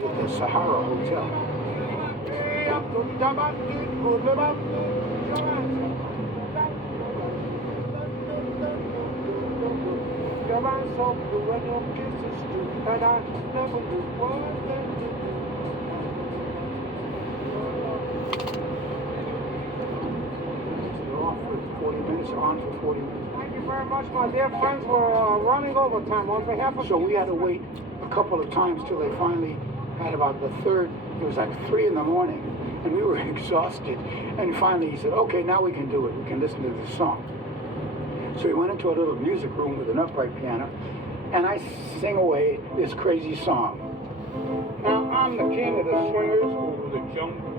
at the Sahara Hotel. And I never knew what 40 minutes, on for 40 minutes. Thank you very much, my dear friends. We're running overtime on behalf of... So we had to wait a couple of times till they finally had about the third. It was like 3 in the morning, and we were exhausted. And finally he said, okay, now we can do it. We can listen to the song. So we went into a little music room with an upright piano, and I sing away this crazy song. Now, I'm the king of the swingers over the jungle.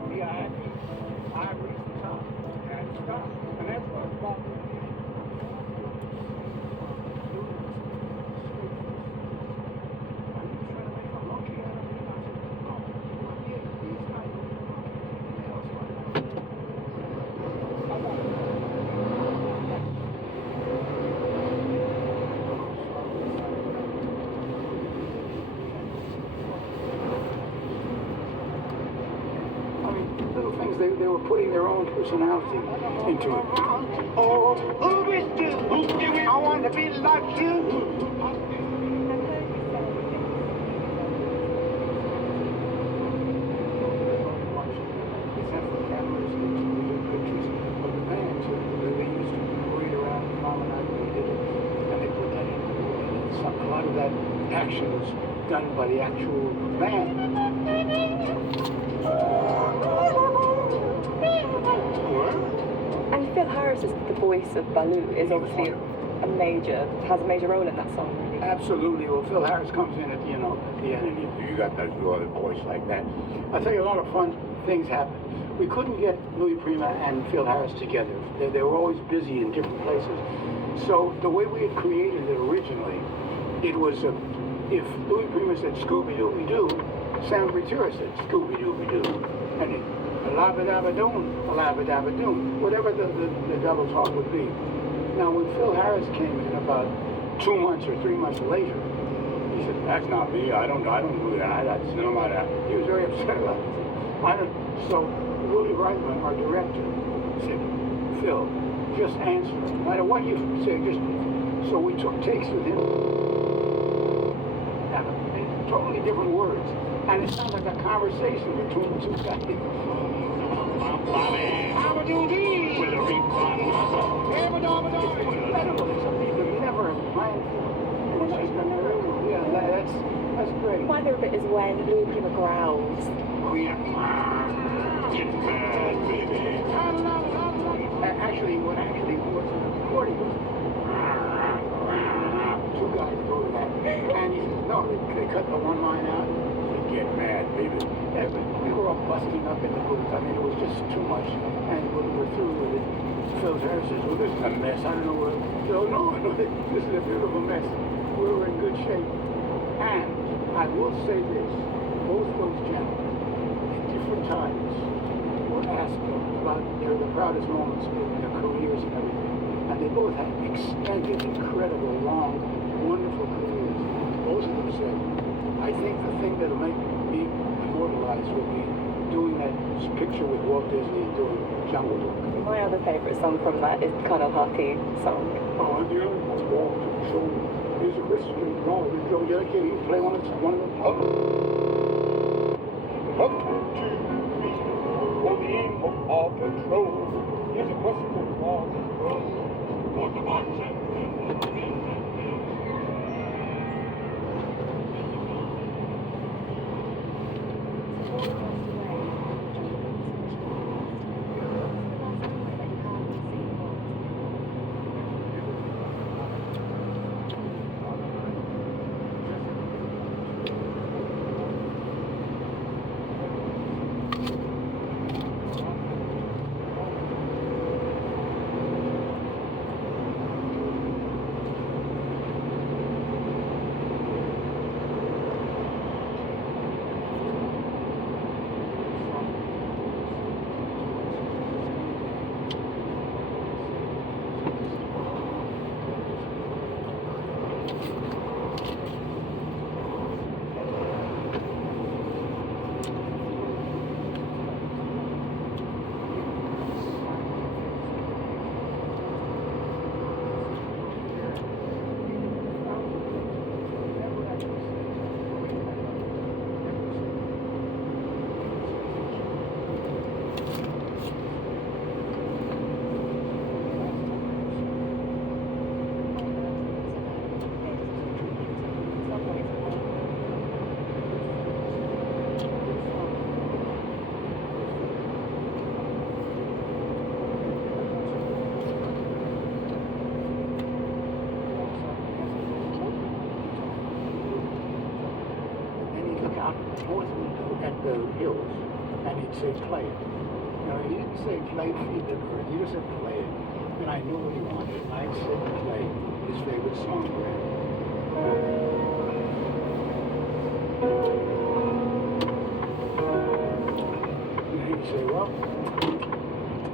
I reached the top and stopped. And that's what it's about. Little things, they were putting their own personality into it. Oh, who is you? I want to be like you. A lot of that action was done by the actual band. And Phil Harris is the voice of Baloo, is obviously has a major role in that song. Really. Absolutely. Well, Phil Harris comes in at the end, and you got that voice like that. I'll tell you, a lot of fun things happened. We couldn't get Louis Prima and Phil Harris together. They were always busy in different places. So the way we had created it originally, it was if Louis Prima said Scooby-Dooby-Doo, Sam Ventura said Scooby-Dooby-Doo, and it alabba-dabba-doon, alabba-dabba-doon, whatever the double talk would be. Now, when Phil Harris came in about 2 months or 3 months later, he said, "That's not me. I don't do that. That's none of that." He was very upset about it. So Willie Reitman, our director, said, "Phil, just answer. No matter what you say, just." So we took takes with him. Totally different words, and it sounded like a conversation between the two guys. We never planned for it. Yeah, that's great. My favorite bit is when Louis Prima growls. Actually, what was in the recording was two guys doing that, and he said, no, they cut the one line out. They get mad, baby. We were all busting up in the booth. I mean, it was just too much, and when we were through with it, Phil Harris says, "Well, this is a mess. I don't know where." No, this is a beautiful mess. We were in good shape, and I will say this: both those gentlemen, at different times, were asked about the proudest moments in their careers and everything, and they both had extended, incredible, long, wonderful careers. Both of them said, "I think the thing that'll make me immortalized will be doing that picture with Walt Disney and doing Jungle Book." My other favourite song from that is the Colonel Harty song. Oh, and the other one's Walt to the show. He's a Christian. No, you can't even play one of them. Up to me for the aim of our patrol. Here's a question for the box. the hills, and he'd say, play it. You know, he didn't say play Feed the Bird, he just said play it. And I knew what he wanted, and I'd sit and play his favorite song for him. And he'd say, well,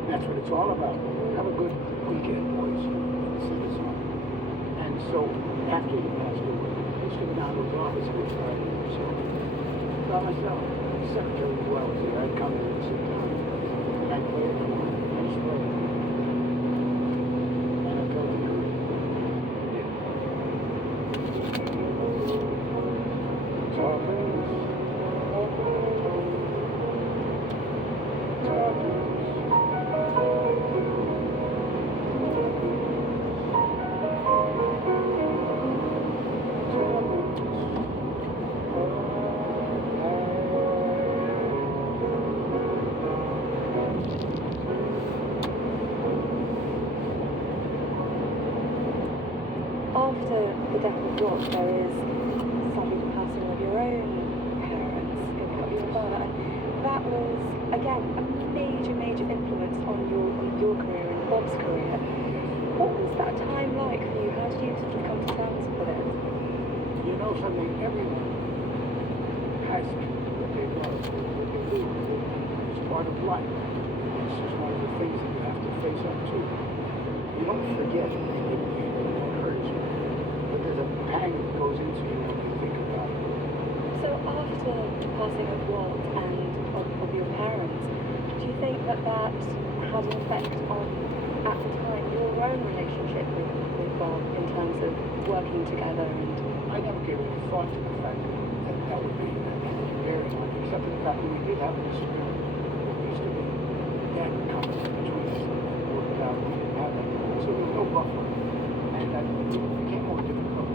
that's what it's all about. Have a good weekend, boys. Sing a song. And so, after he passed away, I used to go down to his office every Friday or so. By myself, the secretary as well was there. I'd come in and sit down, and I'd play it for him. I'd just play it. And I felt he heard it. Yeah. Talk blues. Talk blues. After the death of Walt, there is sadly the passing of your own parents, if you've got your father. And that was, again, a major influence on your career and Bob's career. What was that time like for you? How did you sort of come to terms with it? You know something, everyone has what they love, what they do. It's part of life. It's just one of the things that you have to face up to. You don't forget it, it hurts you. But there's a pang that goes into you when you think about it. So after the passing of Walt and of your parents, do you think that had an effect on, at the time, your own relationship with Bob in terms of working together? And I never gave any thought to the fact that that would be very much, except for the fact that we did have this spirit. There used to be that conflict between us and worked it out. We didn't have that. So there was no buffer. And that it became more difficult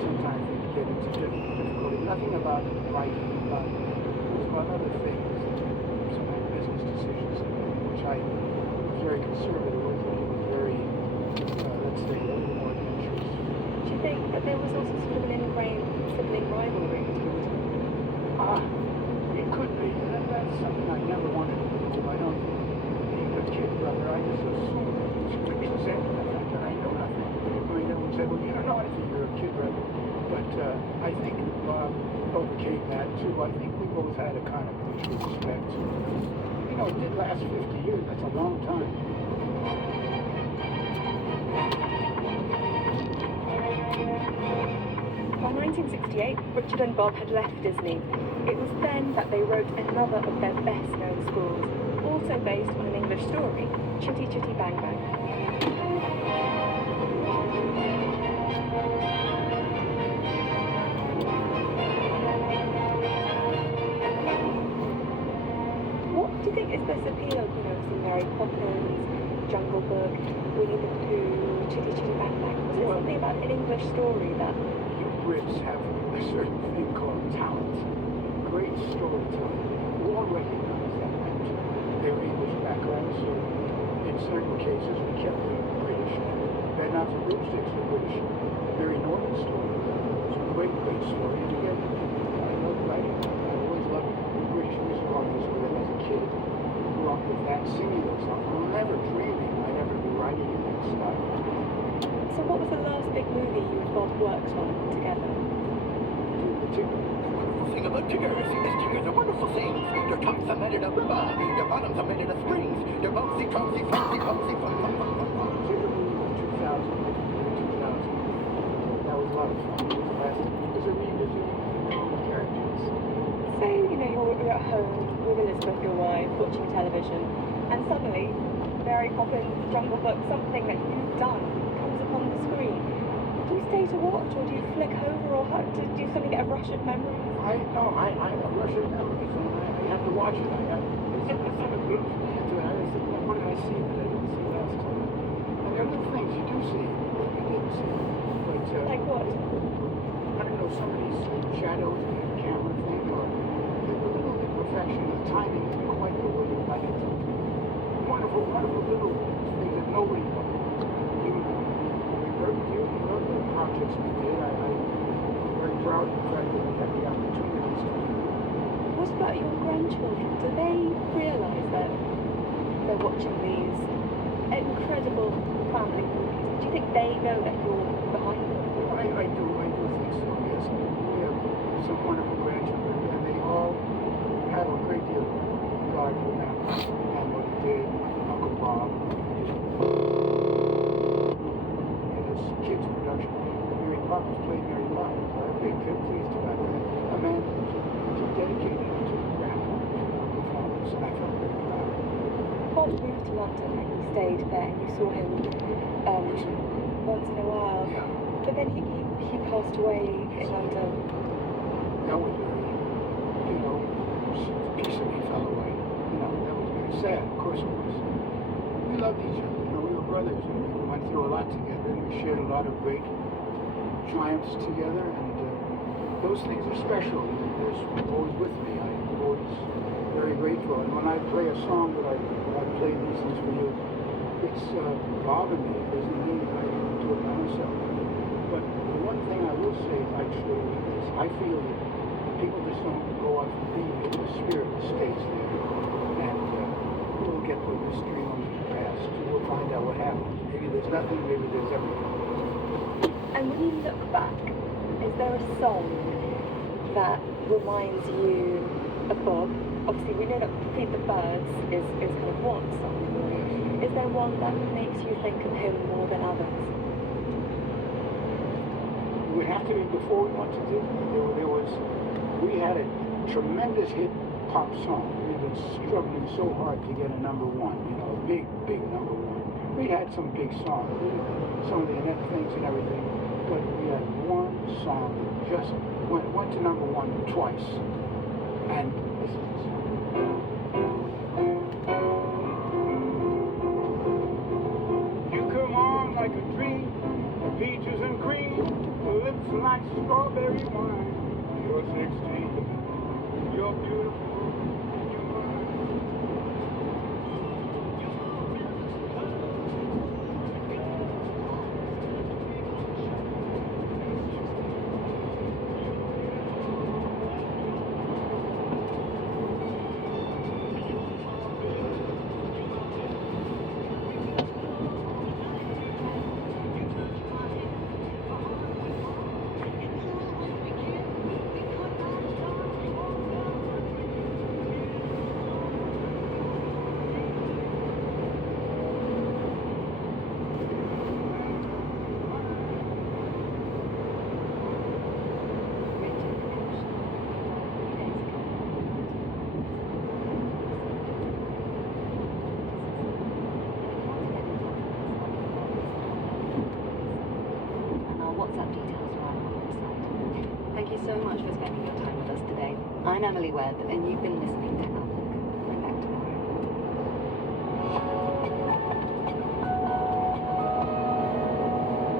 sometimes to get into difficulty. Nothing about writing, about it was about other things. Some of my business decisions, which I was very conservative with, and he was very, let's say, a little more adventurous. do you think that there was also sort of an ingrained sibling rivalry between you? It could be, and that's something I never wanted to do. I don't think being a kid brother, I just assumed that he was resent the fact that I know nothing. I mean, they would say, well, you don't know anything, you're a kid brother. But I think Bob overcame that too. I think we both had a kind of mutual respect. You know, it did last 50 years, that's a long time. By 1968, Richard and Bob had left Disney. It was then that they wrote another of their best-known scores, also based on an English story, Chitty Chitty Bang Bang. What do you think is this appeal, to Mary Poppins, Jungle Book, Winnie the Pooh, Chitty Chitty Bang Bang? Was there something about an English story that... You Brits have a certain thing called talent, great storytelling. We all recognize that. And their English background, so in certain cases we kept the British, and Bed Knobs and Broomsticks are British. Very Northern story. It's a great story. And again, I love writing. I always loved British music all this way as a kid. Grew up with that, singing those songs. I'm never dreaming I'd ever be writing in that style. So what was the last big movie you and Bob worked on together? The wonderful thing about Tigger is Tigger's a wonderful thing. Their tops are made in a rubber, their bottoms are made in a springs. They're bouncy, bouncy, bouncy, bouncy, fun, fun, fun, fun, fun. Tigger movie 2000. That was a lot of fun. It was classic. It was a revisiting the characters. So, you're at home with Elizabeth, your wife, watching television, and suddenly Mary Poppins, Jungle Book, something that you've done comes upon the screen. Do you stay to watch, or do you flick over, or do you suddenly get a rush of memories? I rush it memories, and I have to watch it. It's not a group into it. I just think, what did I see that I didn't see last time? And there are little things you do see that you didn't see. But, Like what? I don't know, some of these shadows in the camera thing, or the little imperfection, the timing isn't quite the way you like it to be. Wonderful, wonderful little things that nobody even love the projects we did. I'm very proud of the fact that we had the opportunities to do. Was about your grandchildren? Do they realise that they're watching these incredible family movies? Do you think they know that you're behind them? I do think so, yes. We have some wonderful grandchildren, and they all have a great deal of regard for them and what he did, Uncle Bob. In his kids' production, Mary Poppins played Mary Poppins. I'm very pleased about that. A man who's dedicated to rap performance, and I felt very proud. Bob moved to London and you stayed there and you saw him once in a while. Yeah. But then he passed away in London. That was very, piece of me fell away. That was very sad. Of course it was. We loved each other. We were brothers, and we went through a lot together, and we shared a lot of great triumphs together, and those things are special. They're always with me. I'm always very grateful. And when I play a song that I play these things for you, it's Bob and me. It isn't me. I do it by myself. But the one thing I will say actually is I feel that people just don't go off and leave it. The spirit stays there. And we'll get the mystery on the past. We'll find out what happens. Maybe there's nothing, maybe there's everything. And when you look back, is there a song that reminds you of Bob? Obviously, we know that Feed the Birds is kind of one song. Is there one that makes you think of him more than others? It would have to be before we went to Disney. We had a tremendous hit pop song. We've been struggling so hard to get a number one, a big number one. We had some big songs, some of the Annette things and everything, but we had one song that just went to number one twice. And this is the song. You come on like a dream, peaches and cream, lips like strawberry wine. You're 16, you're beautiful, and you're mine. Thank you so much for spending your time with us today. I'm Emily Webb, and you've been listening to Outlook. We're back tomorrow.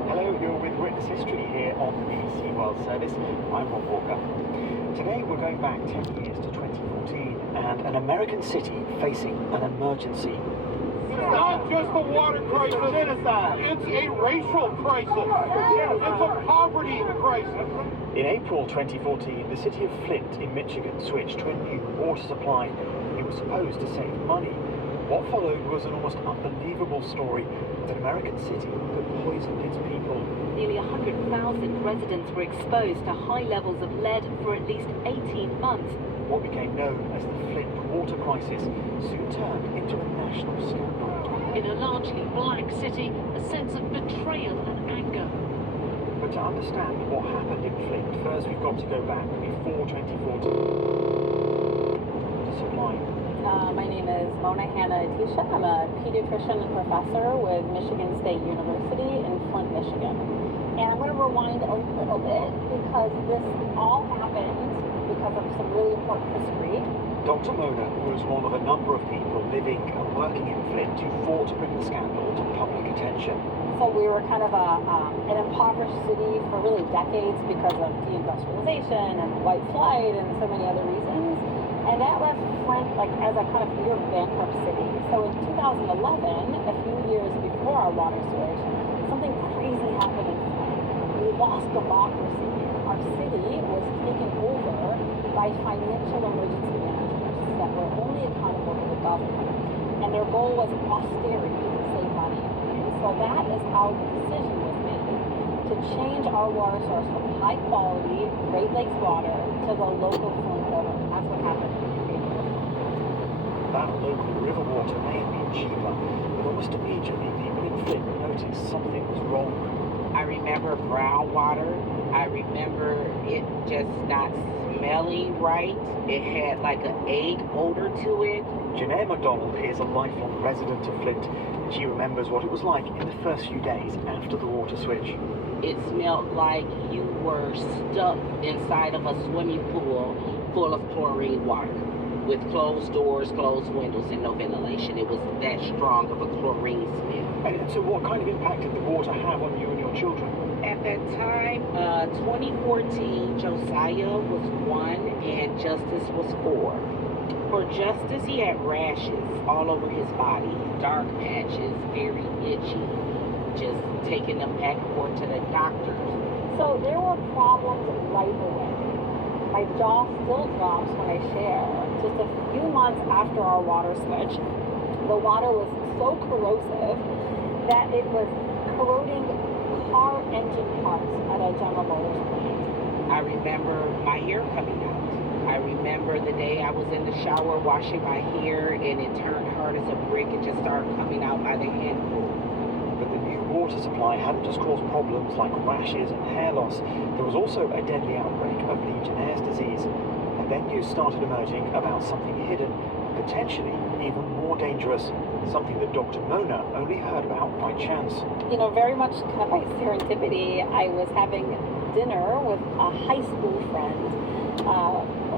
Hello, you're with Witness History here on the BBC World Service. I'm Rob Walker. Today we're going back 10 years to 2014 and an American city facing an emergency. It's not just a water crisis. Genocide. It's a racial crisis. It's a poverty crisis. In April 2014, the city of Flint in Michigan switched to a new water supply. It was supposed to save money. What followed was an almost unbelievable story of an American city that poisoned its people. Nearly 100,000 residents were exposed to high levels of lead for at least 18 months. What became known as the Flint water crisis soon turned into a national scandal. In a largely black city, a sense of betrayal and anger. But to understand what happened in Flint, first we've got to go back before 2014 to supply. My name is Mona Hanna Atisha. I'm a pediatrician and professor with Michigan State University in Flint, Michigan. And I'm going to rewind a little bit because this all happened because of some really important history. Dr. Mona was one of a number of people living and working in Flint who fought to bring the scandal to public attention. So we were kind of an impoverished city for really decades because of deindustrialization and white flight and so many other reasons. And that left Flint as a kind of near bankrupt city. So in 2011, a few years before our water switch, something crazy happened in Flint. We lost democracy. Our city was taken over by financial emergency management. and their goal was austerity to save money. And so that is how the decision was made to change our water source from high quality Great Lakes water to the local Flint River. And that's what happened. That local river water may have been cheaper, but almost immediately people in Flint noticed something was wrong. I remember brown water. I remember it just not smelling right. It had like an egg odor to it. Janae McDonald is a lifelong resident of Flint. She remembers what it was like in the first few days after the water switch. It smelled like you were stuck inside of a swimming pool full of chlorine water with closed doors, closed windows, and no ventilation. It was that strong of a chlorine smell. And so what kind of impact did the water have on you and your children? At that time, 2014, Josiah was 1 and Justice was 4. For Justice, he had rashes all over his body, dark patches, very itchy, just taking them back and forth to the doctors. So there were problems right away. My jaw still drops when I share. Just a few months after our water switch, the water was so corrosive that it was corroding car engine parts at a General Motors plant. I remember my hair coming out. I remember the day I was in the shower washing my hair and it turned hard as a brick and just started coming out by the handful. But the new water supply hadn't just caused problems like rashes and hair loss. There was also a deadly outbreak of Legionnaire's disease. And then news started emerging about something hidden, potentially even more dangerous, something that Dr. Mona only heard about by chance. You know, very much kind of by serendipity, I was having dinner with a high school friend.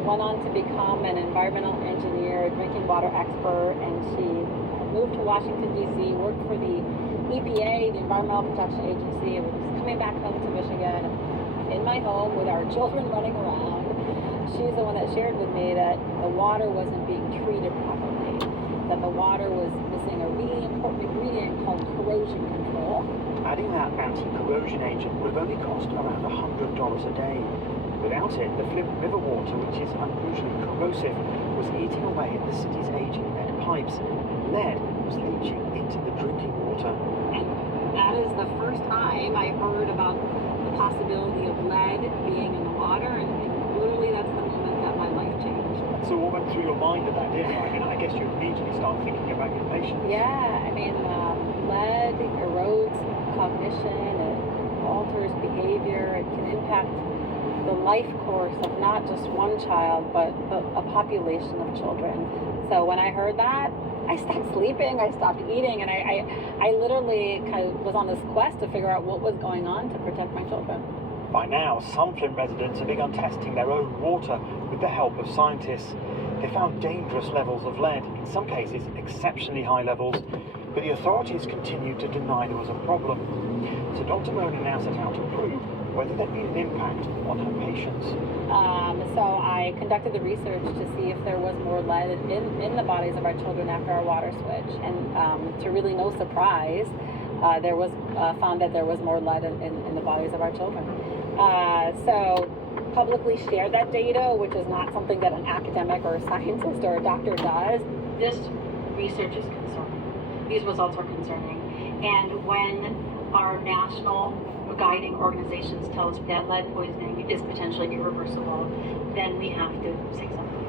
Went on to become an environmental engineer, drinking water expert, and she moved to Washington, D.C., worked for the EPA, the Environmental Protection Agency, and was coming back home to Michigan in my home with our children running around. She's the one that shared with me that the water wasn't being treated properly, that the water was missing a really important ingredient called corrosion control. Adding that anti-corrosion agent would have only cost around $100 a day. Without it, the Flint River water, which is unusually corrosive, was eating away at the city's aging lead pipes, and lead was leaching into the drinking water. And that is the first time I heard about the possibility of lead being in the water, and literally that's the moment that my life changed. So what went through your mind at that dinner? I mean, I guess you immediately start thinking about your patients. Yeah, I mean, lead erodes cognition, it alters behavior, it can impact the life course of not just one child, but a population of children. So when I heard that, I stopped sleeping, I stopped eating, and I literally kind of was on this quest to figure out what was going on to protect my children. By now, some Flint residents have begun testing their own water with the help of scientists. They found dangerous levels of lead, in some cases exceptionally high levels, but the authorities continued to deny there was a problem. So Dr. Mona now set out to prove whether there'd been an impact on her patients. So I conducted the research to see if there was more lead in the bodies of our children after our water switch, and to really no surprise, there was found that there was more lead in the bodies of our children. So publicly share that data, which is not something that an academic or a scientist or a doctor does. This research is concerning. These results are concerning. And when our national guiding organizations tell us that lead poisoning is potentially irreversible, then we have to say something.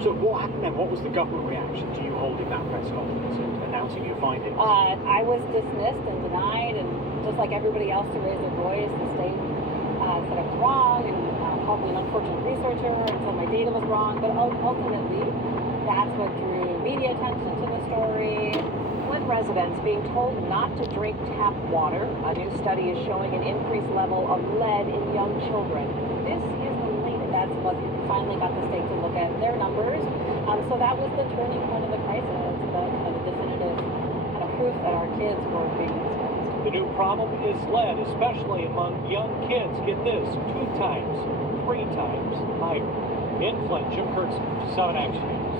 So what happened then? What was the government reaction to you holding that press conference and announcing your findings? I was dismissed and denied, and just like everybody else to raise their voice, the state said I was wrong and called me an unfortunate researcher and said my data was wrong, but ultimately that's what drew media attention to the story. Flint residents being told not to drink tap water. A new study is showing an increased level of lead in young children. This is the latest. That's what finally got the state to look at their numbers. So that was the turning point of the crisis, the kind of definitive kind of proof that our kids were being exposed. The new problem is lead, especially among young kids. Get this, 2 times, 3 times higher. In Flint, Jim Kurtz, 7 Action News.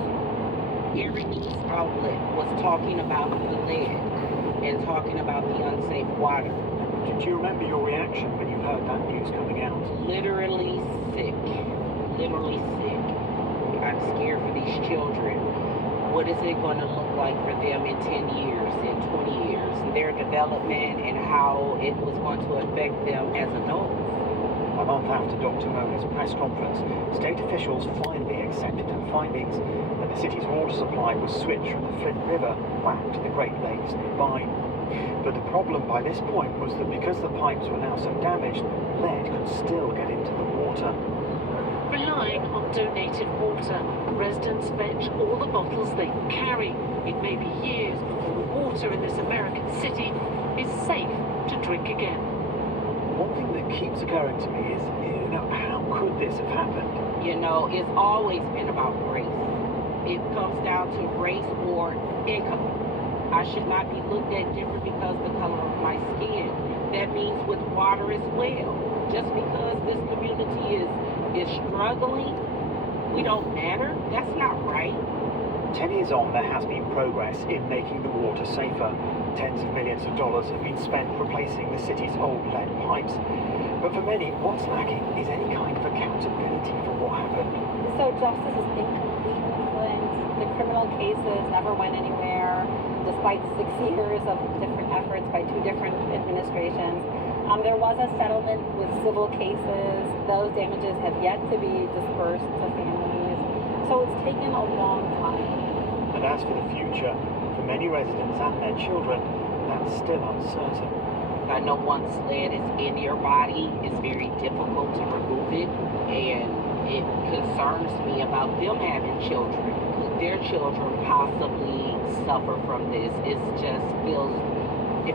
Every news outlet was talking about the lead and talking about the unsafe water. Do you remember your reaction when you heard that news coming out? Literally sick. Literally sick. I'm scared for these children. what is it going to look like for them in 10 years, in 20 years, their development and how it was going to affect them as adults. A month after Dr. Mona's press conference, state officials finally accepted her findings that the city's water supply was switched from the Flint River back to the Great Lakes nearby. But the problem by this point was that because the pipes were now so damaged, lead could still get into the water. Relying on donated water, residents fetch all the bottles they can carry. It may be years before the water in this American city is safe to drink again. One thing that keeps occurring to me is, how could this have happened? It's always been about race. It comes down to race or income. I should not be looked at different because of the color of my skin. That means with water as well. Just because this community is struggling, we don't matter. That's not right. 10 years on, there has been progress in making the water safer. Tens of millions of dollars have been spent replacing the city's old lead pipes. But for many, what's lacking is any kind of accountability for what happened. So justice is incomplete in Flint. The criminal cases never went anywhere, despite 6 years of different efforts by 2 different administrations. There was a settlement with civil cases. Those damages have yet to be dispersed to families. So it's taken a long time. And as for the future, for many residents and their children, that's still uncertain. I know once lead is in your body, it's very difficult to remove it, and it concerns me about them having children. Could their children possibly suffer from this? It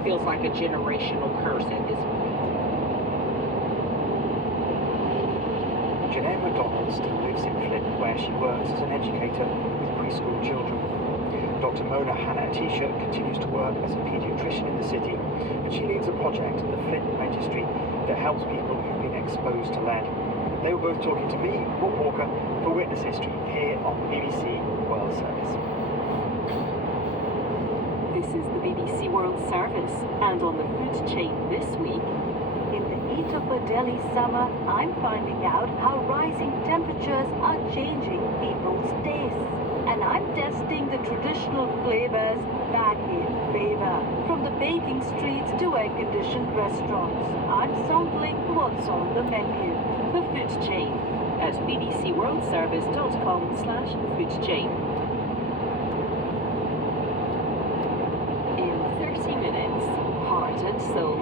feels like a generational curse at this point. Janae McDonald still lives in Flint, where she works as an educator with preschool children. Dr. Mona Hanna-Attisha continues to work as a pediatrician in the city, and she leads a project at the Flint Registry that helps people who've been exposed to lead. They were both talking to me, Paul Walker, for Witness History here on BBC World Service. This is the BBC World Service, and on the food chain this week, in the heat of a Delhi summer, I'm finding out how rising temperatures are changing people's tastes. And I'm testing the traditional flavors back in favor. From the baking streets to air-conditioned restaurants, I'm sampling what's on the menu. The food chain at bbcworldservice.com/foodchain. In 30 minutes, heart and soul.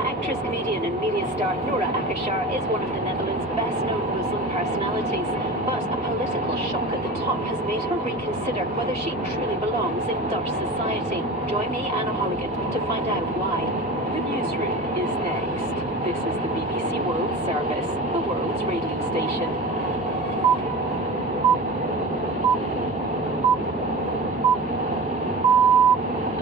Actress, comedian and media star Noura Akashar is one of the Netherlands' best-known Muslim personalities, but a political shock at the top has made her reconsider whether she truly belongs in Dutch society. Join me, Anna Holligan, to find out why. The newsroom is next. This is the BBC World Service, the world's radio station.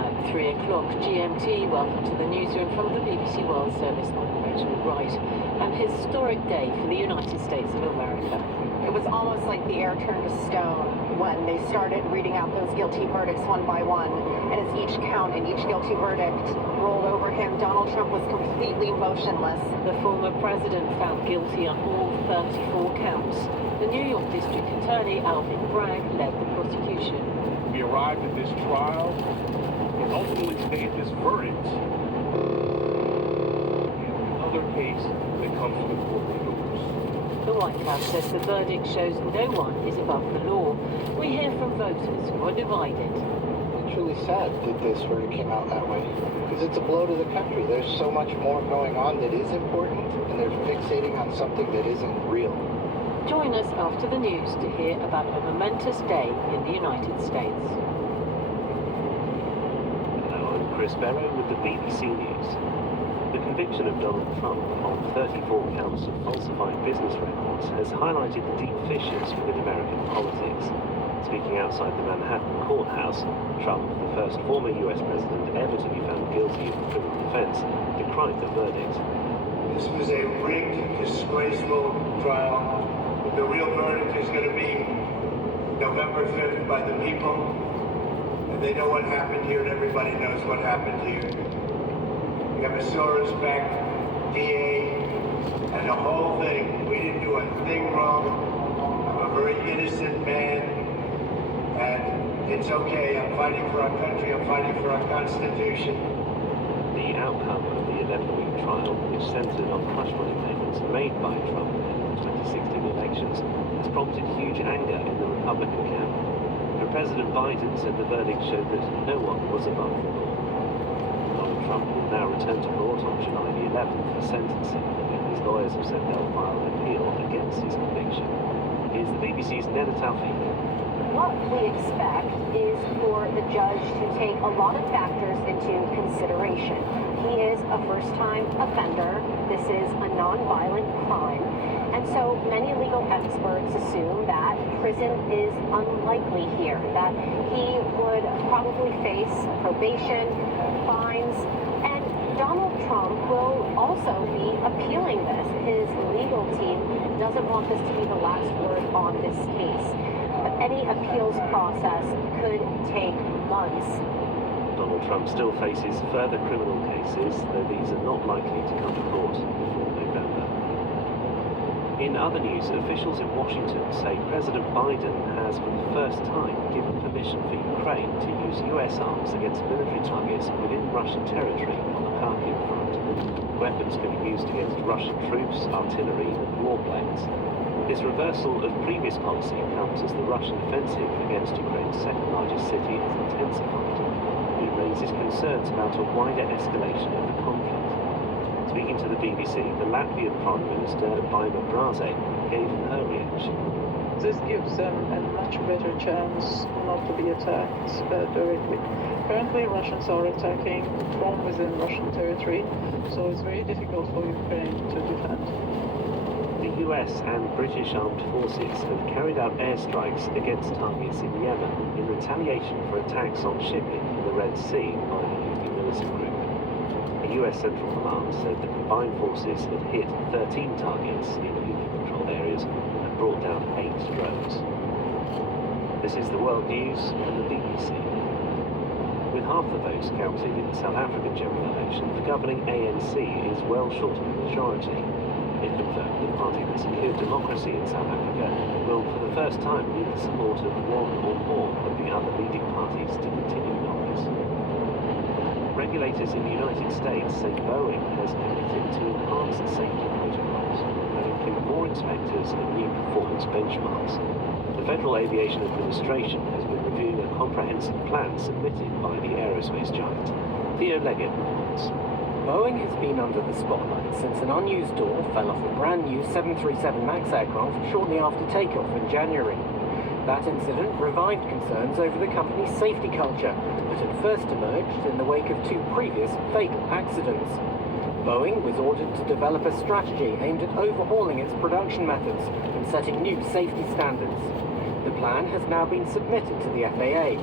At 3 o'clock GMT, welcome to the newsroom from the BBC World Service. I'm Rachel Wright. An historic day for the United States of America. It was almost like the air turned to stone when they started reading out those guilty verdicts one by one. And as each count and each guilty verdict rolled over him, Donald Trump was completely motionless. The former president found guilty on all 34 counts. The New York District Attorney Alvin Bragg led the prosecution. We arrived at this trial and ultimately today at this verdict. Another case that comes to the courtroom doors. The White House says the verdict shows no one is above the law. We hear from voters who are divided. It's really sad that this verdict came out that way, because it's a blow to the country. There's so much more going on that is important, and they're fixating on something that isn't real. Join us after the news to hear about a momentous day in the United States. Hello, I'm Chris Barrow with the BBC News. The conviction of Donald Trump on 34 counts of falsified business records has highlighted the deep fissures within American politics. Speaking outside the Manhattan courthouse, Trump, the first former US president ever to be found guilty of criminal offense, decried the verdict. This was a rigged, disgraceful trial. The real verdict is going to be November 5th by the people. And they know what happened here, and everybody knows what happened here. We have a Soros back DA, and the whole thing. We didn't do a thing wrong. I'm a very innocent man, and it's okay. I'm fighting for our country. I'm fighting for our Constitution. The outcome of the 11-week trial, which centered on hush money payments made by Trump in the 2016 elections, has prompted huge anger in the Republican camp. And President Biden said the verdict showed that no one was above the law. Donald Trump will now return to court on July the 11th for sentencing, and his lawyers have said they'll file an appeal against his conviction. Here's the BBC's Neda Tawfiq. What we expect is for the judge to take a lot of factors into consideration. He is a first-time offender. This is a non-violent crime. And so many legal experts assume that prison is unlikely here, that he would probably face probation, fines, and Donald Trump will also be appealing this. His legal team doesn't want this to be the last word on this case. But any appeals process could take months. Donald Trump still faces further criminal cases, though these are not likely to come to court before November. In other news, officials in Washington say President Biden has for the first time given permission for Ukraine to use US arms against military targets within Russian territory on the Kharkiv front. Weapons can be used against Russian troops, artillery and warplanes. This reversal of previous policy comes as the Russian offensive against Ukraine's second largest city has intensified. It raises concerns about a wider escalation of the conflict. Speaking to the BBC, the Latvian Foreign Minister, Baima Braze, gave her reaction. This gives them a much better chance not to be attacked directly. Currently, Russians are attacking from within Russian territory, so it's very difficult for Ukraine to defend. The US and British armed forces have carried out airstrikes against targets in Yemen in retaliation for attacks on shipping in the Red Sea by the Houthi militant group. The US Central Command said the combined forces had hit 13 targets in Houthi-controlled areas and brought down 8 drones. This is the World News from the BBC. With half the votes counted in the South African general election, the governing ANC is well short of the majority. It confirmed the party that secured democracy in South Africa will for the first time need the support of one or more of the other leading parties to continue in office. Regulators in the United States say Boeing has committed to enhance the safety protocols that include more inspectors and new performance benchmarks. The Federal Aviation Administration has been reviewing a comprehensive plan submitted by the aerospace giant. Theo Leggett reports. Boeing has been under the spotlight since an unused door fell off a brand new 737 MAX aircraft shortly after takeoff in January. That incident revived concerns over the company's safety culture that had first emerged in the wake of 2 previous fatal accidents. Boeing was ordered to develop a strategy aimed at overhauling its production methods and setting new safety standards. The plan has now been submitted to the FAA.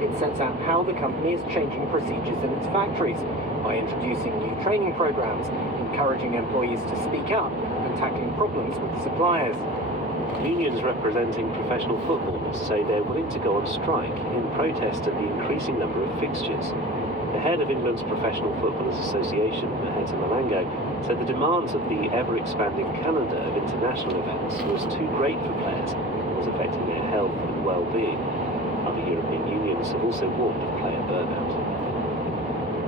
It sets out how the company is changing procedures in its factories by introducing new training programs, encouraging employees to speak up, and tackling problems with suppliers. Unions representing professional footballers say they're willing to go on strike in protest at the increasing number of fixtures. The head of England's Professional Footballers Association, Maheta Malango, said the demands of the ever-expanding calendar of international events was too great for players and was affecting their health and well-being. Other European unions have also warned of player burnout.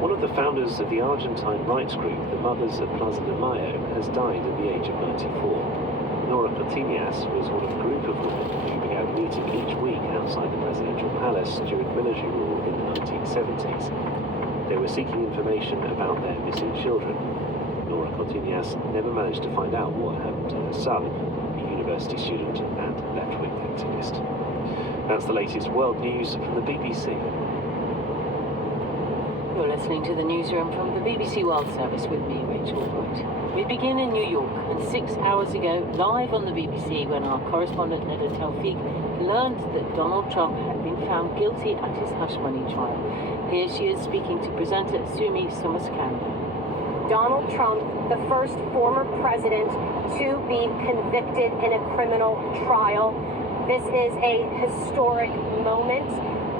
One of the founders of the Argentine rights group, the Mothers of Plaza de Mayo, has died at the age of 94. Nora Cortinas was one of a group of women who began meeting each week outside the presidential palace during military rule in the 1970s. They were seeking information about their missing children. Nora Cortinas never managed to find out what happened to her son, a university student and left-wing activist. That's the latest world news from the BBC. You're listening to the newsroom from the BBC World Service with me, Rachel White. We begin in New York, and 6 hours ago, live on the BBC, when our correspondent Neda Tawfiq learned that Donald Trump had been found guilty at his hush money trial. Here she is speaking to presenter Sumi Somaskanda. Donald Trump, the first former president to be convicted in a criminal trial. This is a historic moment.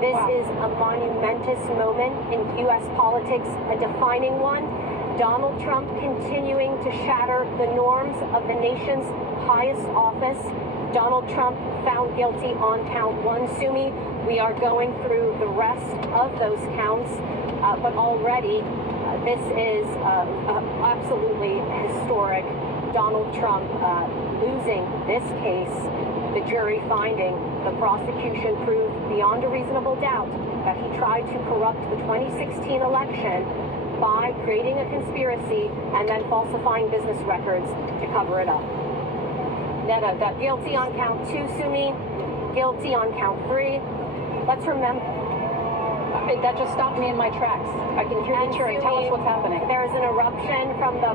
This is a monumentous moment in U.S. politics, a defining one. Donald Trump continuing to shatter the norms of the nation's highest office. Donald Trump found guilty on count 1. Sumi, we are going through the rest of those counts, but already this is absolutely historic. Donald Trump losing this case, the jury finding the prosecution proved beyond a reasonable doubt that he tried to corrupt the 2016 election by creating a conspiracy and then falsifying business records to cover it up. Neda, guilty on count 2, Sumi, guilty on count 3. Let's remember. That just stopped me in my tracks. I can hear the cheering. Tell us what's happening. There is an eruption from the...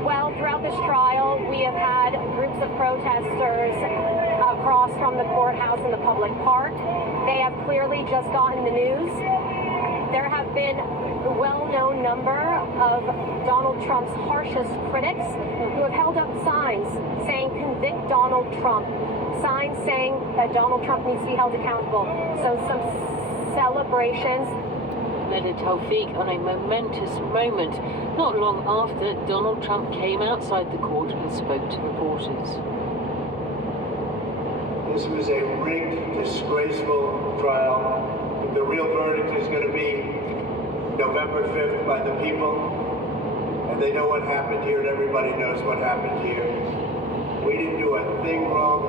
Well, throughout this trial, we have had groups of protesters across from the courthouse in the public park. They have clearly just gotten the news. There have been a well-known number of Donald Trump's harshest critics who have held up signs saying, "Convict Donald Trump," signs saying that Donald Trump needs to be held accountable. So some celebrations. Neda Tawfik on a momentous moment, not long after Donald Trump came outside the court and spoke to reporters. This was a rigged, disgraceful trial. The real verdict is going to be November 5th by the people. And they know what happened here, and everybody knows what happened here. We didn't do a thing wrong.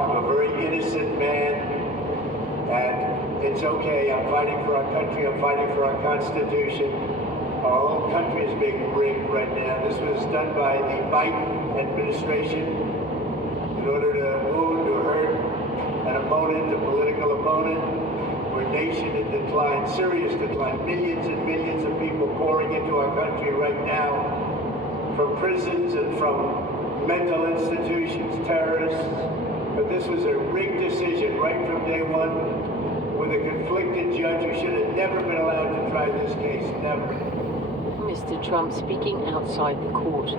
I'm a very innocent man. And it's okay. I'm fighting for our country. I'm fighting for our Constitution. Our whole country is being rigged right now. This was done by the Biden administration in order to wound or hurt an opponent, a political opponent. We're a nation in decline, serious decline. Millions and millions of people pouring into our country right now from prisons and from mental institutions, terrorists. But this was a rigged decision right from day one with a conflicted judge who should have never been allowed to try this case, never. Mr. Trump speaking outside the court.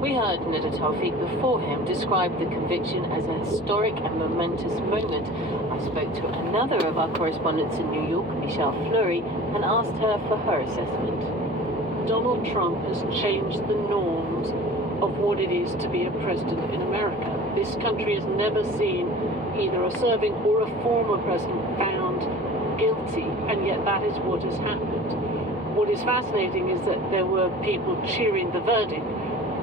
We heard Neda Tawfik before him describe the conviction as a historic and momentous moment. I spoke to another of our correspondents in New York, Michelle Fleury, and asked her for her assessment. Donald Trump has changed the norms of what it is to be a president in America. This country has never seen either a serving or a former president found guilty, and yet that is what has happened. What is fascinating is that there were people cheering the verdict,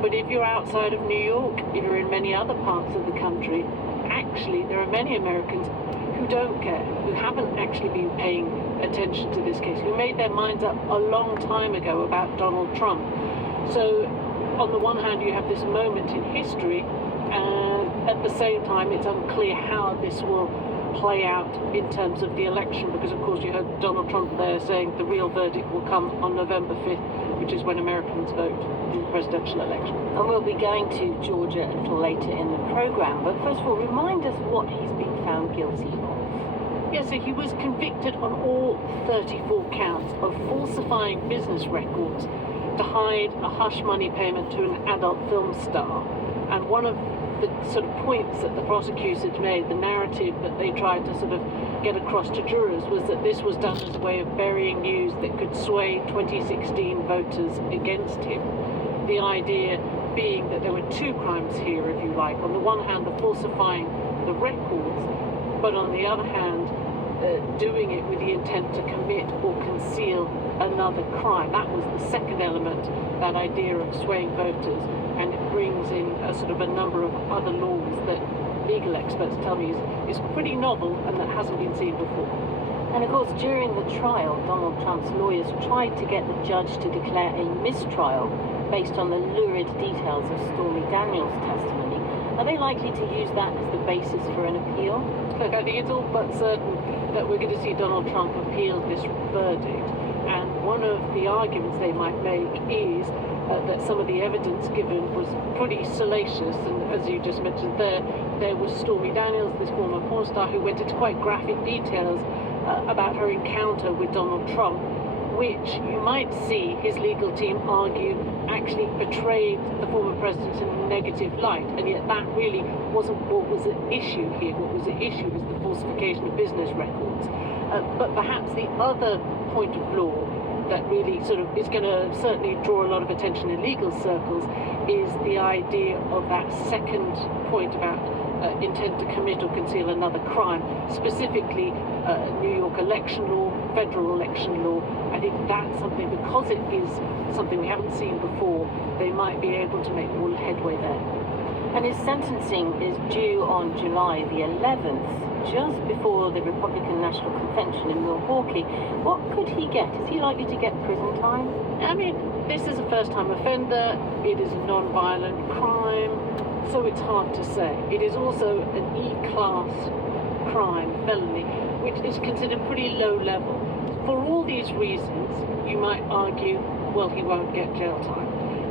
but if you're outside of New York, if you're in many other parts of the country, actually there are many Americans who don't care, who haven't actually been paying attention to this case, who made their minds up a long time ago about Donald Trump. So on the one hand you have this moment in history, and at the same time it's unclear how this will play out in terms of the election, because of course you heard Donald Trump there saying the real verdict will come on November 5th, which is when Americans vote in the presidential election. And we'll be going to Georgia a little later in the programme, but first of all, remind us what he's been found guilty of. Yes, so he was convicted on all 34 counts of falsifying business records to hide a hush money payment to an adult film star. And one of the sort of points that the prosecutors made, the narrative that they tried to sort of get across to jurors, was that this was done as a way of burying news that could sway 2016 voters against him. The idea being that there were two crimes here, if you like. On the one hand, the falsifying the records, but on the other hand, doing it with the intent to commit or conceal another crime. That was the second element, that idea of swaying voters, and it brings in a sort of a number of other laws that legal experts tell me is pretty novel and that hasn't been seen before. And of course, during the trial, Donald Trump's lawyers tried to get the judge to declare a mistrial based on the lurid details of Stormy Daniels' testimony. Are they likely to use that as the basis for an appeal? Look, I think it's all but certain that we're going to see Donald Trump appeal this verdict. And one of the arguments they might make is that some of the evidence given was pretty salacious. And as you just mentioned there was Stormy Daniels, this former porn star, who went into quite graphic details about her encounter with Donald Trump, which you might see his legal team argue actually betrayed the former president in a negative light, and yet that really wasn't what was at issue here. What was at issue was the falsification of business records. But perhaps the other point of law that really sort of is going to certainly draw a lot of attention in legal circles is the idea of that second point about intent to commit or conceal another crime, specifically New York election law, federal election law. I think that's something, because it is something we haven't seen before, they might be able to make more headway there. And his sentencing is due on July the 11th, just before the Republican National Convention in Milwaukee. What could he get? Is he likely to get prison time? I mean, this is a first-time offender. It is a non-violent crime, so it's hard to say. It is also an E-class crime, felony, which is considered pretty low level. For all these reasons, you might argue, well, he won't get jail time.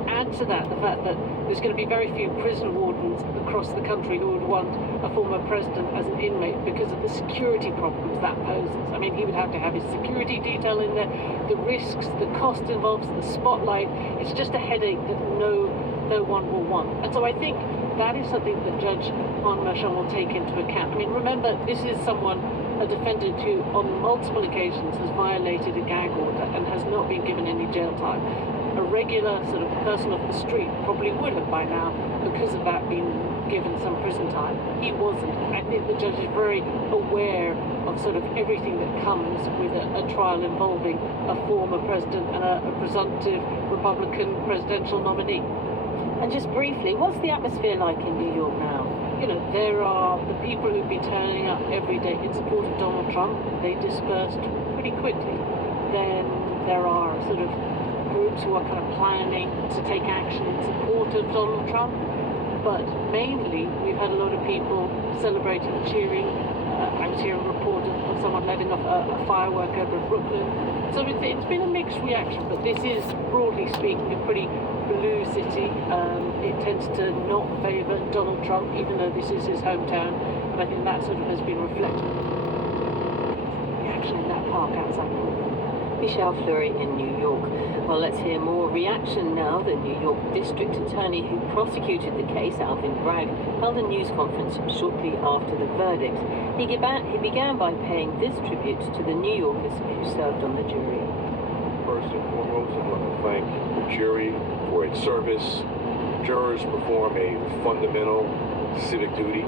Add to that the fact that there's going to be very few prison wardens across the country who would want a former president as an inmate because of the security problems that poses. I mean, he would have to have his security detail in there, the risks, the cost involved, the spotlight. It's just a headache that no one will want. And so I think that is something that Judge Juan Merchan will take into account. I mean, remember, this is a defendant who on multiple occasions has violated a gag order and has not been given any jail time. A regular sort of person off the street probably would have by now, because of that, been given some prison time. He wasn't. I think the judge is very aware of sort of everything that comes with a trial involving a former president and a presumptive Republican presidential nominee. And just briefly, what's the atmosphere like in New York now? You know, there are the people who've been turning up every day in support of Donald Trump. They dispersed pretty quickly. Then there are sort of groups who are kind of planning to take action in support of Donald Trump. But mainly, we've had a lot of people celebrating, cheering. I was hearing a report of someone letting off a firework over Brooklyn. So it's been a mixed reaction, but this is, broadly speaking, a pretty blue city. It tends to not favour Donald Trump, even though this is his hometown. And I think that sort of has been reflected in the action in that park outside Brooklyn. Michelle Fleury in New York. Well, let's hear more reaction now. The New York District Attorney who prosecuted the case, Alvin Bragg, held a news conference shortly after the verdict. He began by paying this tribute to the New Yorkers who served on the jury. First and foremost, I want to thank the jury for its service. Jurors perform a fundamental civic duty.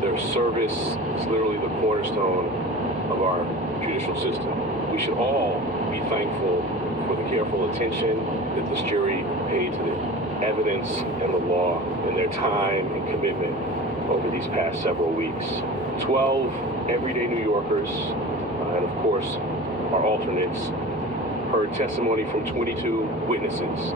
Their service is literally the cornerstone of our judicial system. We should all be thankful for the careful attention that this jury paid to the evidence and the law and their time and commitment over these past several weeks. 12 everyday New Yorkers, and of course our alternates, heard testimony from 22 witnesses,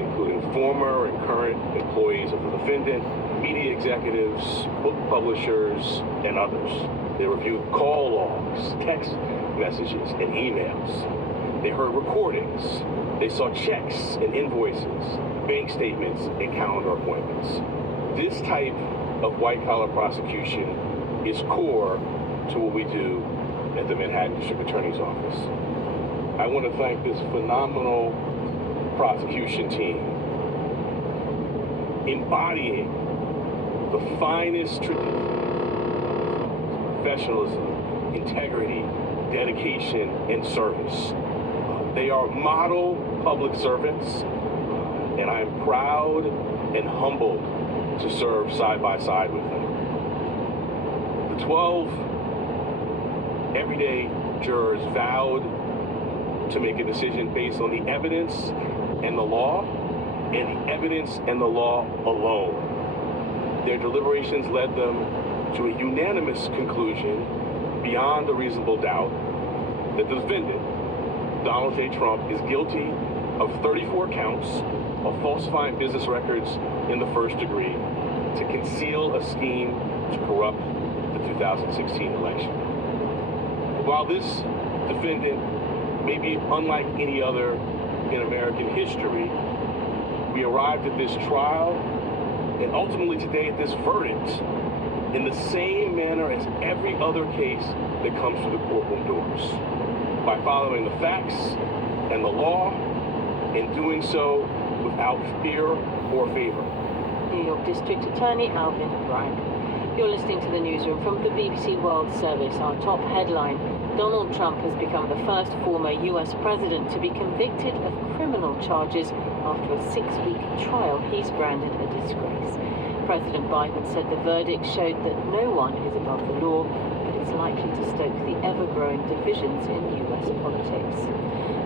including former and current employees of the defendant, media executives, book publishers, and others. They reviewed call logs, text messages, and emails. They heard recordings. They saw checks and invoices, bank statements, and calendar appointments. This type of white-collar prosecution is core to what we do at the Manhattan District Attorney's Office. I want to thank this phenomenal prosecution team, embodying the finest traditions, professionalism, integrity, dedication, and service. They are model public servants, and I am proud and humbled to serve side by side with them. The 12 everyday jurors vowed to make a decision based on the evidence and the law, and the evidence and the law alone. Their deliberations led them to a unanimous conclusion, beyond a reasonable doubt, that the defendant, Donald J. Trump, is guilty of 34 counts of falsifying business records in the first degree to conceal a scheme to corrupt the 2016 election. While this defendant may be unlike any other in American history, we arrived at this trial and ultimately today at this verdict in the same manner as every other case that comes through the courtroom doors, by following the facts and the law, and doing so without fear or favor. New York District Attorney Alvin Bragg. You're listening to the newsroom from the BBC World Service. Our top headline: Donald Trump has become the first former US president to be convicted of criminal charges after a 6-week trial he's branded a disgrace. President Biden said the verdict showed that no one is above the law, but it's likely to stoke the ever-growing divisions in US politics.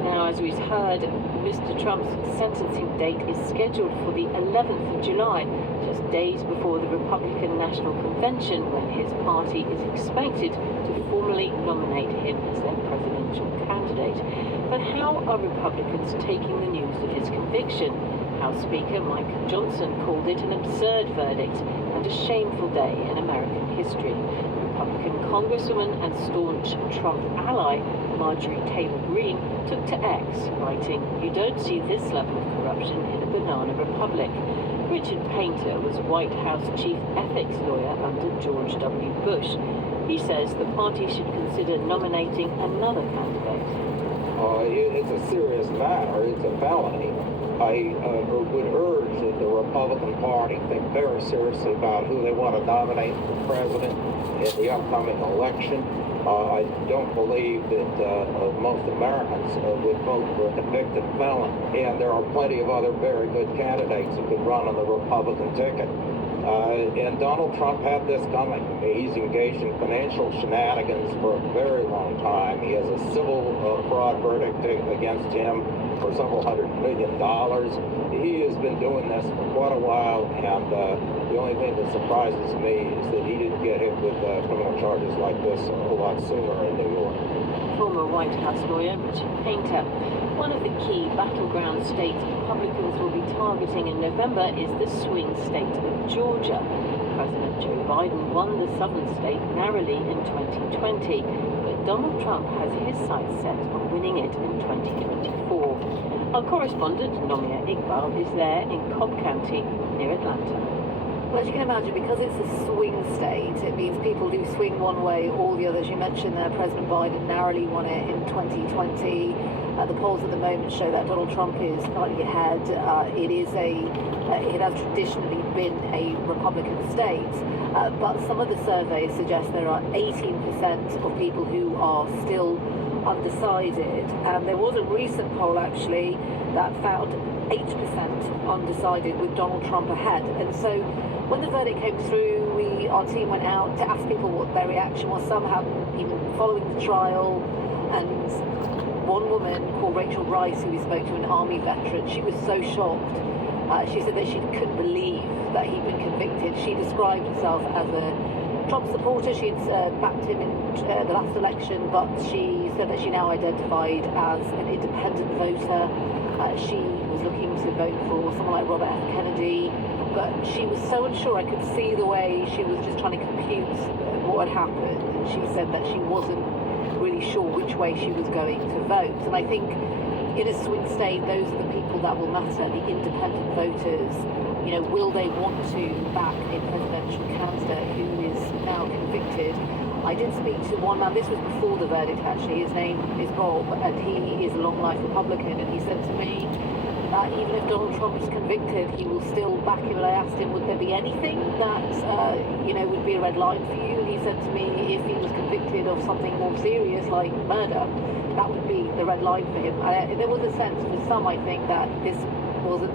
Now, as we've heard, Mr. Trump's sentencing date is scheduled for the 11th of July, just days before the Republican National Convention, when his party is expected to formally nominate him as their presidential candidate. But how are Republicans taking the news of his conviction? House Speaker Mike Johnson called it an absurd verdict and a shameful day in American history. Republican Congresswoman and staunch Trump ally Marjorie Taylor Greene took to X, writing, "You don't see this level of corruption in a banana republic." Richard Painter was White House chief ethics lawyer under George W. Bush. He says the party should consider nominating another candidate. It's a serious matter. It's a felony. I would urge that the Republican Party think very seriously about who they want to nominate for president in the upcoming election. I don't believe that most Americans would vote for a convicted felon, and there are plenty of other very good candidates who could run on the Republican ticket. And Donald Trump had this coming. He's engaged in financial shenanigans for a very long time. He has a civil fraud verdict against him for several $100 million. He has been doing this for quite a while, and the only thing that surprises me is that he didn't get hit with criminal charges like this a whole lot sooner in New York. Former White House lawyer Richard Painter. One of the key battleground states Republicans will be targeting in November is the swing state of Georgia. President Joe Biden won the southern state narrowly in 2020, but Donald Trump has his sights set on winning it in 2024. Our correspondent, Nomia Iqbal, is there in Cobb County, near Atlanta. Well, as you can imagine, because it's a swing state, it means people do swing one way or the other. As you mentioned there, President Biden narrowly won it in 2020. The polls at the moment show that Donald Trump is slightly ahead. It has traditionally been a Republican state, but some of the surveys suggest there are 18% of people who are still undecided. And there was a recent poll actually that found 8% undecided with Donald Trump ahead. And so when the verdict came through, our team went out to ask people what their reaction was. Some hadn't even following the trial, and one woman called Rachel Rice, who we spoke to, an Army veteran, she was so shocked. She said that she couldn't believe that he'd been convicted. She described herself as a Trump supporter. She'd backed him in the last election, but she said that she now identified as an independent voter. She was looking to vote for someone like Robert F. Kennedy, but she was so unsure. I could see the way she was just trying to compute what had happened, and she said that she wasn't really sure which way she was going to vote. And I think in a swing state, those are the people that will matter, the independent voters. You know, will they want to back a presidential candidate who is now convicted? I did speak to one man, this was before the verdict actually, his name is Bob, and he is a long life Republican, and he said to me that even if Donald Trump is convicted, he will still back him. And I asked him, would there be anything that, would be a red line for you? And he said to me, if he was convicted of something more serious like murder, that would be the red line for him. There was a sense with some, I think, that this wasn't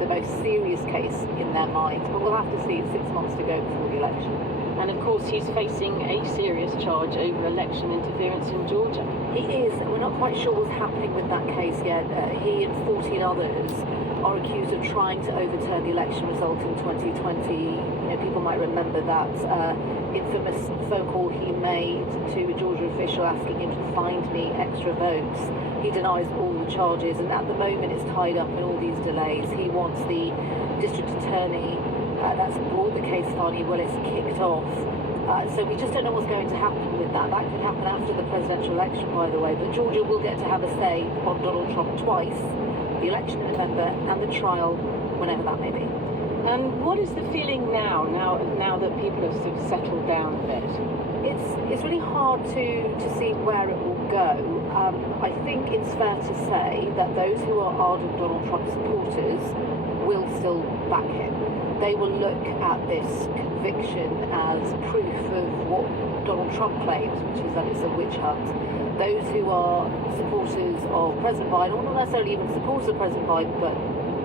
the most serious case in their minds, but we'll have to see. It's 6 months to go before the election. And of course, he's facing a serious charge over election interference in Georgia. He is. We're not quite sure what's happening with that case yet. He and 14 others are accused of trying to overturn the election result in 2020. People might remember that infamous phone call he made to a Georgia official asking him to find me extra votes. He denies all the charges, and at the moment it's tied up in all these delays. He wants the district attorney that's brought the case, Fani Willis, kicked off. So we just don't know what's going to happen with that. That could happen after the presidential election, by the way. But Georgia will get to have a say on Donald Trump twice, the election in November and the trial, whenever that may be. And what is the feeling now that people have sort of settled down a bit? It's really hard to see where it will go. I think it's fair to say that those who are ardent Donald Trump supporters will still back him. they will look at this conviction as proof of what Donald Trump claims, which is that it's a witch hunt. Those who are supporters of President Biden, or not necessarily even supporters of President Biden, but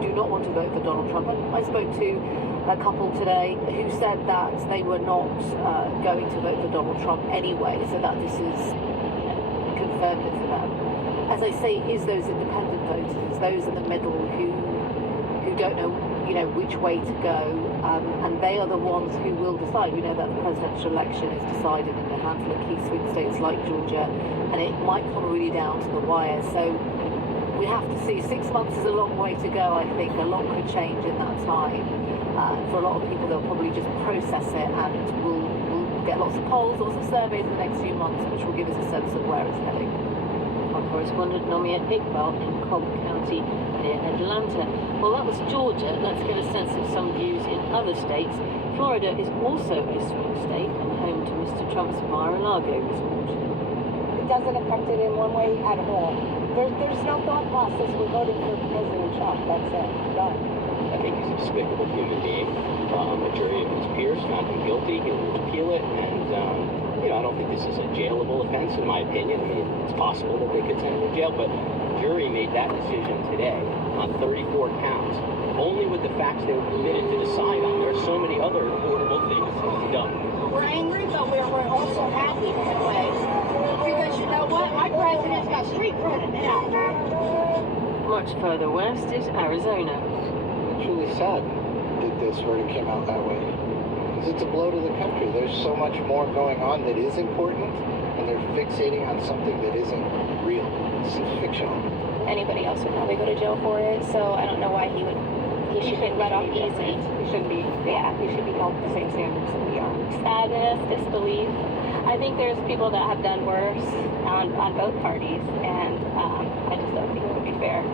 do not want to vote for Donald Trump. I spoke to a couple today who said that they were not going to vote for Donald Trump anyway, so that this is confirmed it for them. As I say, is those independent voters, those in the middle who don't know, which way to go, and they are the ones who will decide. We know that the presidential election is decided in a handful of key swing states like Georgia, and it might come really down to the wire. So we have to see. 6 months is a long way to go, I think. A lot could change in that time. For a lot of people, they'll probably just process it, and we'll get lots of polls, lots of surveys in the next few months, which will give us a sense of where it's heading. Our correspondent Nomia Iqbal in Cobb County near Atlanta. Well, that was Georgia. Let's get a sense of some views in other states. Florida is also a swing state and home to Mr. Trump's Mar-a-Lago resort. It doesn't affect it in one way at all. There's no thought process. We're voting for President Trump. That's it. Done. I think he's a despicable human being. A jury of his peers found him guilty. He will appeal it, and I don't think this is a jailable offense, in my opinion. I mean, it's possible that they could send him to jail, but the jury made that decision today on 34 counts, only with the facts they were permitted to decide on. There are so many other horrible things he's done. We're angry, but we're also happy in a way. Because you know what? My president's got street credit now. Much further west is Arizona. It's really sad that this verdict came out that way. Because it's a blow to the country. There's so much more going on that is important, and they're fixating on something that isn't real. It's fictional. Anybody else would probably go to jail for it, so I don't know why he should be let off easy. He shouldn't be. Yeah, he should be held to the same standards that we are. Sadness, disbelief. I think there's people that have done worse on both parties, and I just don't think it would be fair.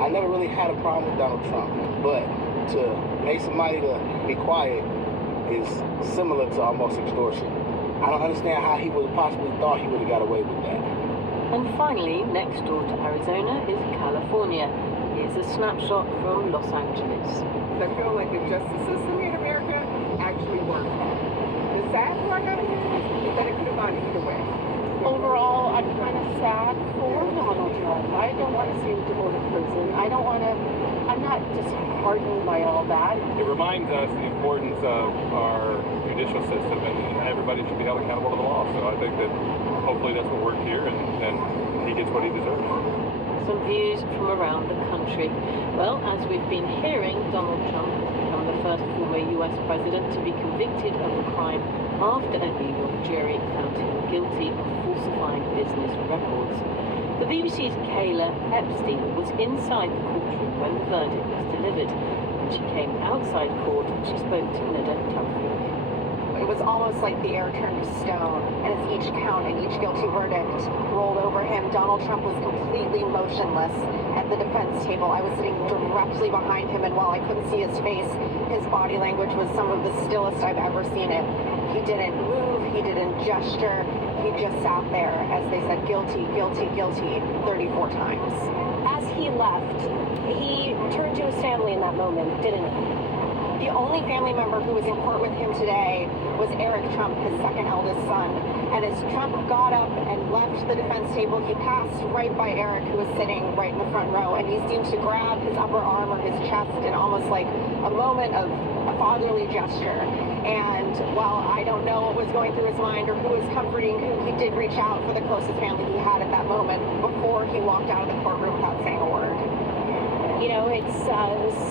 I never really had a problem with Donald Trump, but to make somebody to be quiet is similar to almost extortion. I don't understand how he would have possibly thought he would have got away with that. And finally, next door to Arizona is California. Here's a snapshot from Los Angeles. I feel like the justice system in America actually works. The sad part of it is that it could have gone either way. Overall, I'm kind of sad for Donald Trump. I don't want to see him to go to prison. I'm not disheartened by all that. It reminds us the importance of our judicial system, and everybody should be held accountable to the law. So I think that hopefully that's what worked here, and he gets what he deserves. Some views from around the country. Well, as we've been hearing, Donald Trump has become the first former US president to be convicted of a crime after a New York jury found him guilty of falsifying business records. The BBC's Kayla Epstein was inside the courtroom when the verdict was delivered. When she came outside court, she spoke to Neda Tawfiq. It was almost like the air turned to stone, and as each count and each guilty verdict rolled over him, Donald Trump was completely motionless at the defense table. I was sitting directly behind him, and while I couldn't see his face, his body language was some of the stillest I've ever seen it. He didn't move, he didn't gesture, he just sat there as they said guilty, guilty, guilty 34 times. As he left, he turned to his family in that moment, didn't he? The only family member who was in court with him today was Eric Trump, his second eldest son. And as Trump got up and left the defense table, he passed right by Eric, who was sitting right in the front row, and he seemed to grab his upper arm or his chest in almost like a moment of a fatherly gesture. And while I don't know what was going through his mind or who was comforting who, he did reach out for the closest family he had at that moment before he walked out of the courtroom without saying a word. You know, it's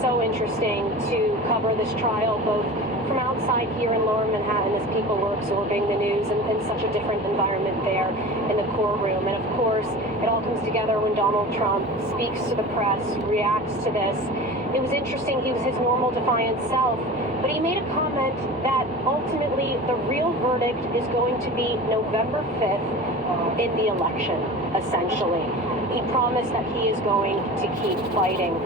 so interesting to cover this trial both from outside here in Lower Manhattan as people were absorbing the news and such a different environment there in the courtroom. And of course, it all comes together when Donald Trump speaks to the press, reacts to this. It was interesting, he was his normal defiant self, but he made a comment that ultimately the real verdict is going to be November 5th in the election, essentially. He promised that he is going to keep fighting.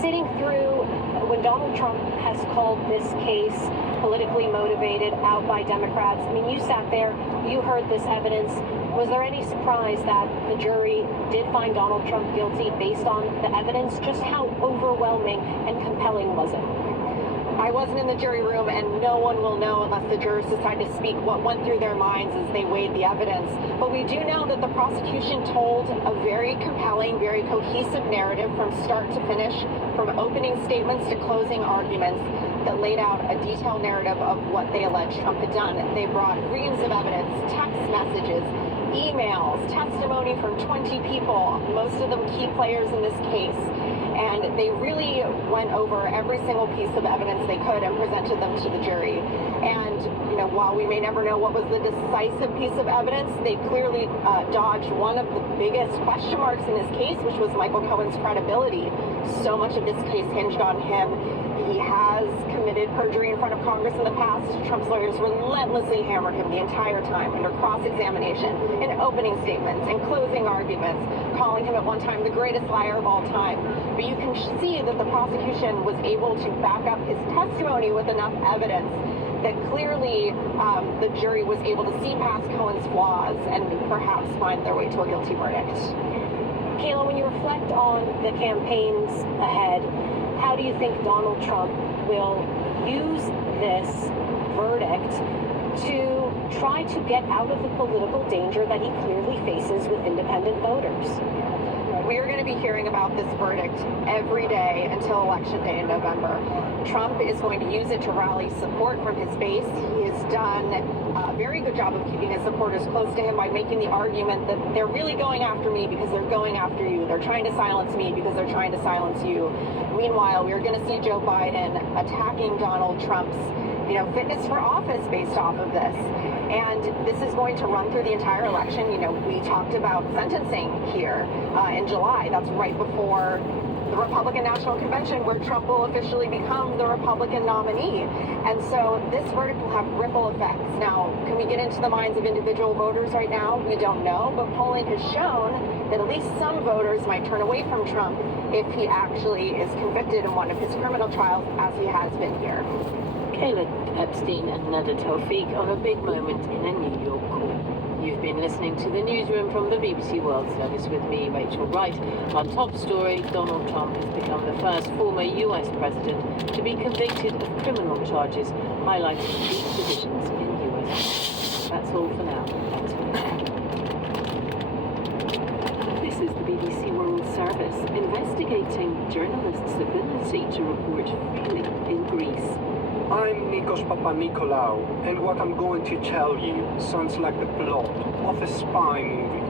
Sitting through when Donald Trump has called this case politically motivated, out by Democrats, I mean, you sat there, you heard this evidence. Was there any surprise that the jury did find Donald Trump guilty based on the evidence? Just how overwhelming and compelling was it? I wasn't in the jury room, and no one will know unless the jurors decide to speak what went through their minds as they weighed the evidence. But we do know that the prosecution told a very compelling, very cohesive narrative from start to finish, from opening statements to closing arguments, that laid out a detailed narrative of what they alleged Trump had done. They brought reams of evidence, text messages, emails, testimony from 20 people, most of them key players in this case. And they really went over every single piece of evidence they could and presented them to the jury. And, you know, while we may never know what was the decisive piece of evidence, they clearly dodged one of the biggest question marks in this case, which was Michael Cohen's credibility. So much of this case hinged on him. He has committed perjury in front of Congress in the past. Trump's lawyers relentlessly hammered him the entire time under cross-examination, in opening statements, and closing arguments, calling him at one time the greatest liar of all time. But you can see that the prosecution was able to back up his testimony with enough evidence that clearly the jury was able to see past Cohen's flaws and perhaps find their way to a guilty verdict. Kayla, when you reflect on the campaigns ahead, how do you think Donald Trump will use this verdict to try to get out of the political danger that he clearly faces with independent voters? We are going to be hearing about this verdict every day until Election Day in November. Trump is going to use it to rally support from his base. He has done a very good job of keeping his supporters close to him by making the argument that they're really going after me because they're going after you. They're trying to silence me because they're trying to silence you. Meanwhile, we're going to see Joe Biden attacking Donald Trump's fitness for office based off of this. And this is going to run through the entire election. We talked about sentencing here in July. That's right before the Republican National Convention, where Trump will officially become the Republican nominee. And so this verdict will have ripple effects. Now, can we get into the minds of individual voters right now? We don't know, but polling has shown that at least some voters might turn away from Trump if he actually is convicted in one of his criminal trials, as he has been here. Kayla Epstein and Nada Tawfiq on a big moment in a New York court. You've been listening to the newsroom from the BBC World Service with me, Rachel Wright. Our top story, Donald Trump has become the first former US president to be convicted of criminal charges, highlighting deep divisions in US. That's all for now. Thanks for listening. This is the BBC World Service, investigating journalists' ability to report freely in Greece. I'm Nikos Papanikolaou, and what I'm going to tell you sounds like the plot of a spy movie.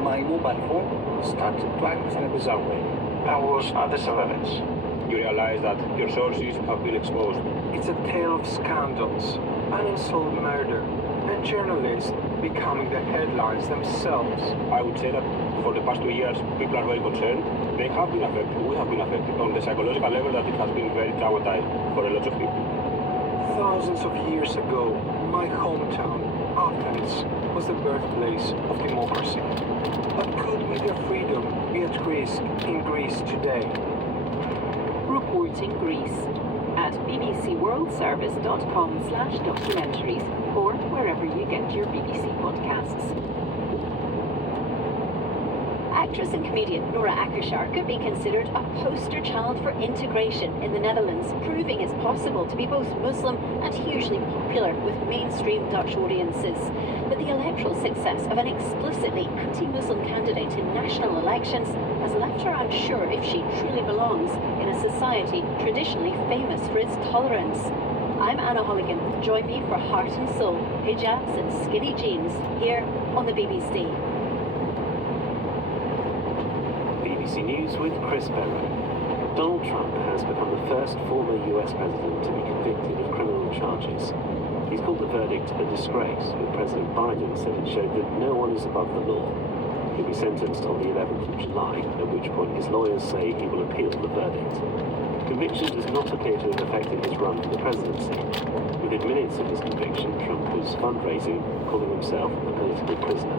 My mobile phone started to act in a bizarre way. I was under surveillance. You realize that your sources have been exposed. It's a tale of scandals, unsolved murder, and journalists becoming the headlines themselves. I would say that for the past 2 years, people are very concerned. They have been affected. We have been affected on the psychological level that it has been very traumatizing for a lot of people. Thousands of years ago, my hometown, Athens, was the birthplace of democracy. But could media freedom be at risk in Greece today? Reporting Greece at bbcworldservice.com/documentaries or wherever you get your BBC podcasts. Actress and comedian Nora Akershar could be considered a poster child for integration in the Netherlands, proving it's possible to be both Muslim and hugely popular with mainstream Dutch audiences. But the electoral success of an explicitly anti-Muslim candidate in national elections has left her unsure if she truly belongs in a society traditionally famous for its tolerance. I'm Anna Holligan. Join me for Heart and Soul, hijabs and skinny jeans here on the BBC. BBC News with Chris Barrow. Donald Trump has become the first former US president to be convicted of criminal charges. He's called the verdict a disgrace, but President Biden said it showed that no one is above the law. He'll be sentenced on the 11th of July, at which point his lawyers say he will appeal the verdict. Conviction does not appear to have affected his run for the presidency. Within minutes of his conviction, Trump was fundraising, calling himself a political prisoner.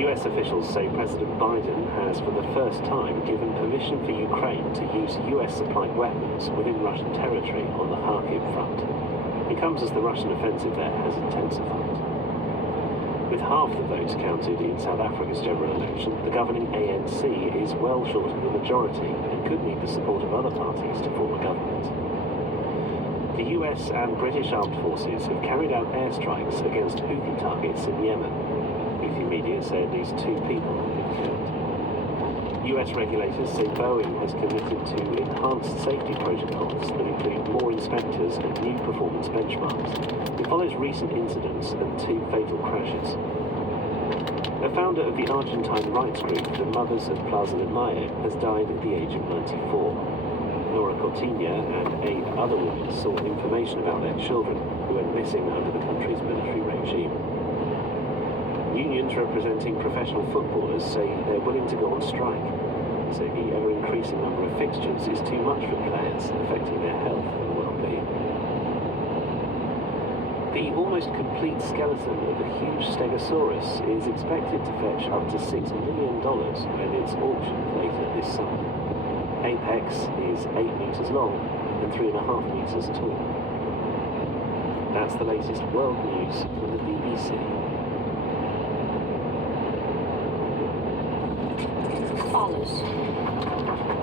US officials say President Biden has, for the first time, given permission for Ukraine to use US-supplied weapons within Russian territory on the Kharkiv front. It comes as the Russian offensive there has intensified. With half the votes counted in South Africa's general election, the governing ANC is well short of the majority and could need the support of other parties to form a government. The US and British armed forces have carried out airstrikes against Houthi targets in Yemen. Houthi media say at least 2 people have been killed. US regulators say Boeing has committed to enhanced safety protocols that include more inspectors and new performance benchmarks. It follows recent incidents and 2 fatal crashes. A founder of the Argentine rights group, the Mothers of Plaza de Mayo, has died at the age of 94. Nora Cortina and 8 other women sought information about their children who went missing under the country's military regime. Unions representing professional footballers say they're willing to go on strike. They say the ever-increasing number of fixtures is too much for players, affecting their health and well-being. The almost complete skeleton of a huge Stegosaurus is expected to fetch up to $6 million when it's auctioned later this summer. Apex is 8 meters long and 3.5 meters tall. That's the latest world news from the BBC. Alles.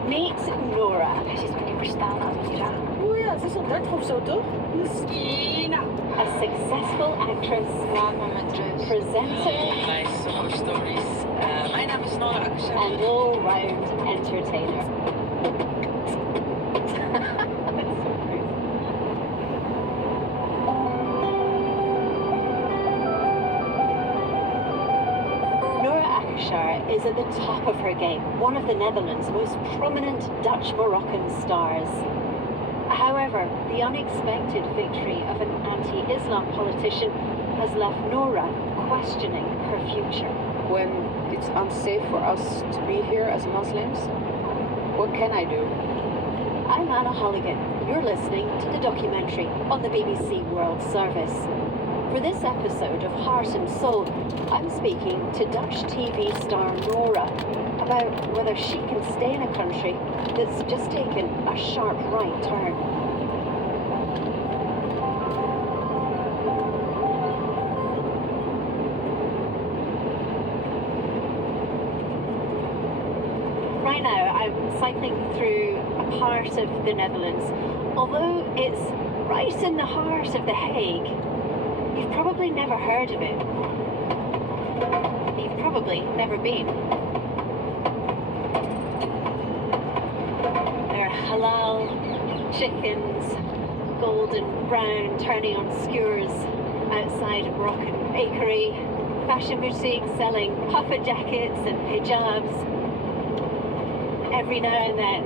Meet Nora. Het is me niet verstaan als ik hier. Oeh ja, ze is 30 of zo toch? Misschien. A successful actress, presenter, Mijn naam is Nora Akasha. and all-round entertainer. Is at the top of her game, one of the Netherlands' most prominent Dutch-Moroccan stars. However, the unexpected victory of an anti-Islam politician has left Nora questioning her future. When it's unsafe for us to be here as Muslims, what can I do? I'm Anna Holligan. You're listening to the documentary on the BBC World Service. For this episode of Heart and Soul, I'm speaking to Dutch TV star Nora about whether she can stay in a country that's just taken a sharp right turn. Right now, I'm cycling through a part of the Netherlands, although it's right in the heart of The Hague. You've probably never heard of it. You've probably never been. There are halal chickens, golden brown, turning on skewers outside a Moroccan bakery, fashion boutique selling puffer jackets and hijabs. Every now and then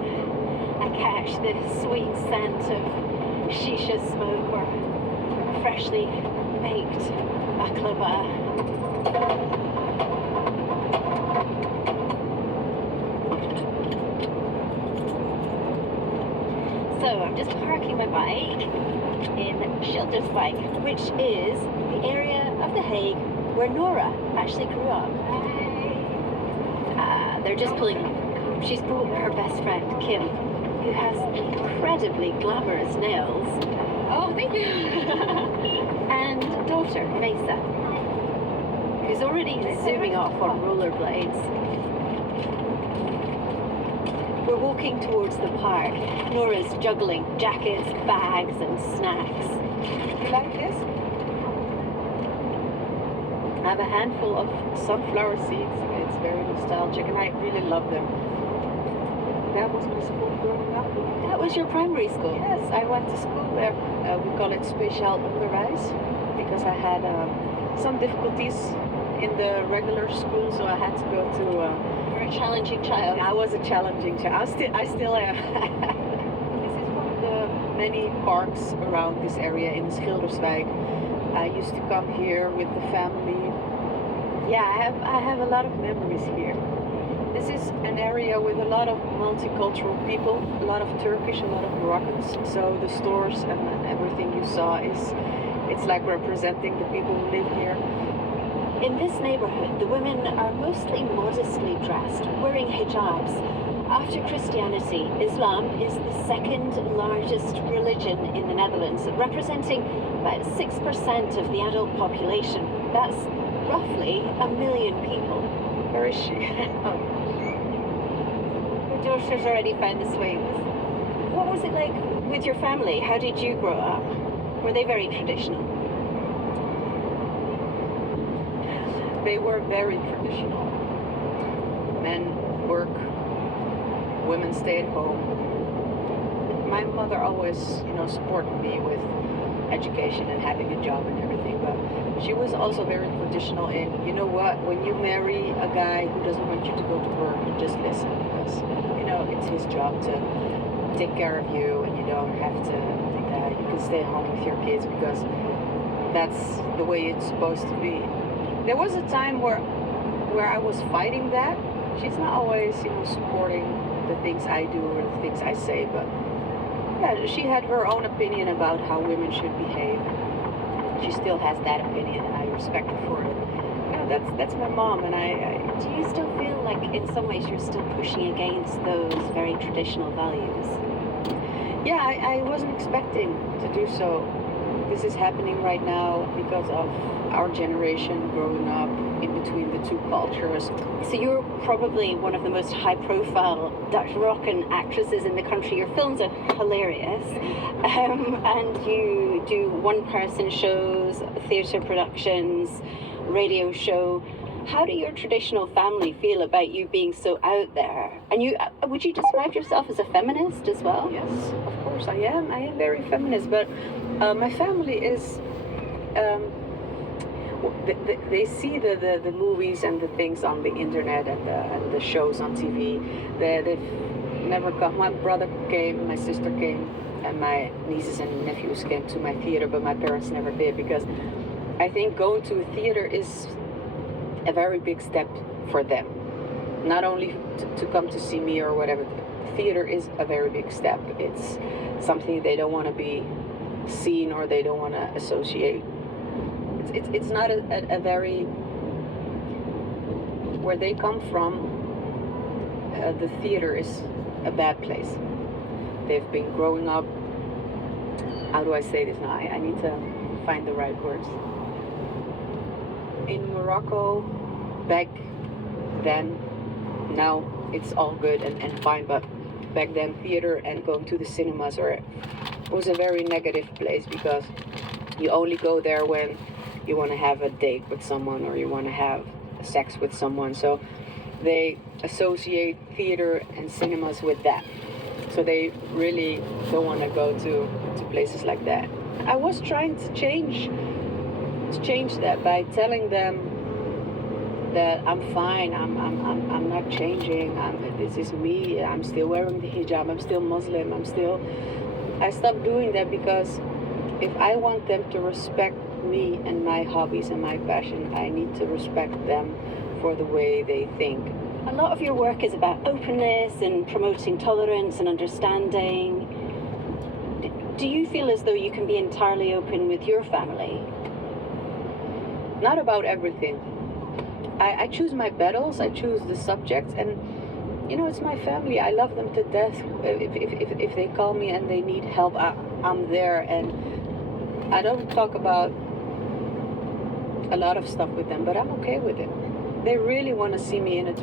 I catch the sweet scent of shisha smoke or freshly baked baklava. So I'm just parking my bike in Schilderswijk, which is the area of The Hague where Nora actually grew up. They're just pulling up. She's brought her best friend, Kim, who has incredibly glamorous nails. Oh, thank you. And daughter, Mesa, who's already zooming off on rollerblades. We're walking towards the park. Nora's juggling jackets, bags, and snacks. You like this? I have a handful of sunflower seeds. It's very nostalgic, and I really love them. That was my school growing up. That was your primary school? Yes, I went to school there. We call it speciaal onderwijs because I had some difficulties in the regular school, so I had to go to. You're a challenging child. I was a challenging child. I still am. This is one of the many parks around this area in Schilderswijk. I used to come here with the family. Yeah, I have a lot of memories here. This is an area with a lot of multicultural people, a lot of Turkish, a lot of Moroccans. So the stores and everything you saw it's like representing the people who live here. In this neighborhood, the women are mostly modestly dressed, wearing hijabs. After Christianity, Islam is the second largest religion in the Netherlands, representing about 6% of the adult population. That's roughly 1 million people. Where is she? Her daughter's already found the swings. What was it like with your family, how did you grow up? Were they very traditional? They were very traditional. Men work, women stay at home. My mother always, supported me with education and having a job and everything, but she was also very traditional in, when you marry a guy who doesn't want you to go to work, you just listen, because, it's his job to take care of you, and you don't have to, you can stay home with your kids, because that's the way it's supposed to be. There was a time where I was fighting that. She's not always, supporting the things I do or the things I say, but yeah, she had her own opinion about how women should behave. She still has that opinion, and I respect her for it. That's my mom, and I Do you still feel like in some ways you're still pushing against those very traditional values? Yeah, I wasn't expecting to do so. This is happening right now because of our generation growing up in between the two cultures. So you're probably one of the most high-profile Dutch Moroccan actresses in the country. Your films are hilarious, and you do one-person shows, theatre productions, radio show. How do your traditional family feel about you being so out there? And would you describe yourself as a feminist as well? Yes, of course I am. I am very feminist, but my family is. They see the movies and the things on the internet and the shows on TV. They've never come. My brother came, my sister came, and my nieces and nephews came to my theater, but my parents never did, because I think going to a theater is a very big step for them. Not only to come to see me or whatever. Theater is a very big step. It's something they don't want to be seen or they don't want to associate. It's not a very, where they come from, the theater is a bad place. They've been growing up, how do I say this now? I need to find the right words. In Morocco, back then, now it's all good and fine, but back then theater and going to the cinemas was a very negative place, because you only go there when you want to have a date with someone or you want to have sex with someone. So they associate theater and cinemas with that. So they really don't want to go to places like that. I was trying to change that by telling them that I'm fine, I'm not changing, this is me, I'm still wearing the hijab, I'm still Muslim, I stopped doing that, because if I want them to respect me and my hobbies and my passion, I need to respect them for the way they think. A lot of your work is about openness and promoting tolerance and understanding. Do you feel as though you can be entirely open with your family? Not about everything. I choose my battles, I choose the subjects, and it's my family. I love them to death. If they call me and they need help, I'm there, and I don't talk about a lot of stuff with them, but I'm okay with it. They really want to see me in a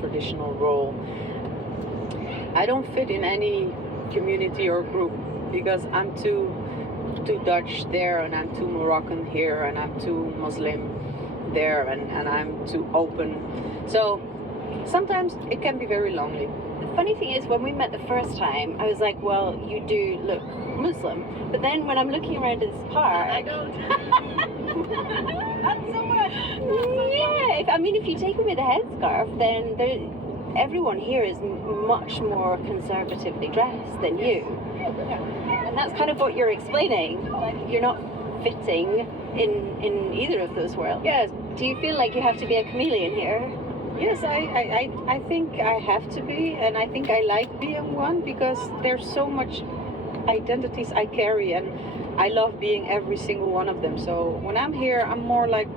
traditional role. I don't fit in any community or group, because I'm too Dutch there, and I'm too Moroccan here, and I'm too Muslim there, and I'm too open. So sometimes it can be very lonely. The funny thing is, when we met the first time, I was like, well, you do look Muslim. But then when I'm looking around this park, I don't. Not so much. Yeah, if you take away the headscarf, then everyone here is much more conservatively dressed than you. And that's kind of what you're explaining. Like, you're not fitting in either of those worlds. Yes. Do you feel like you have to be a chameleon here? Yes, I think I have to be, and I think I like being one, because there's so much identities I carry, and I love being every single one of them. So when I'm here, I'm more like,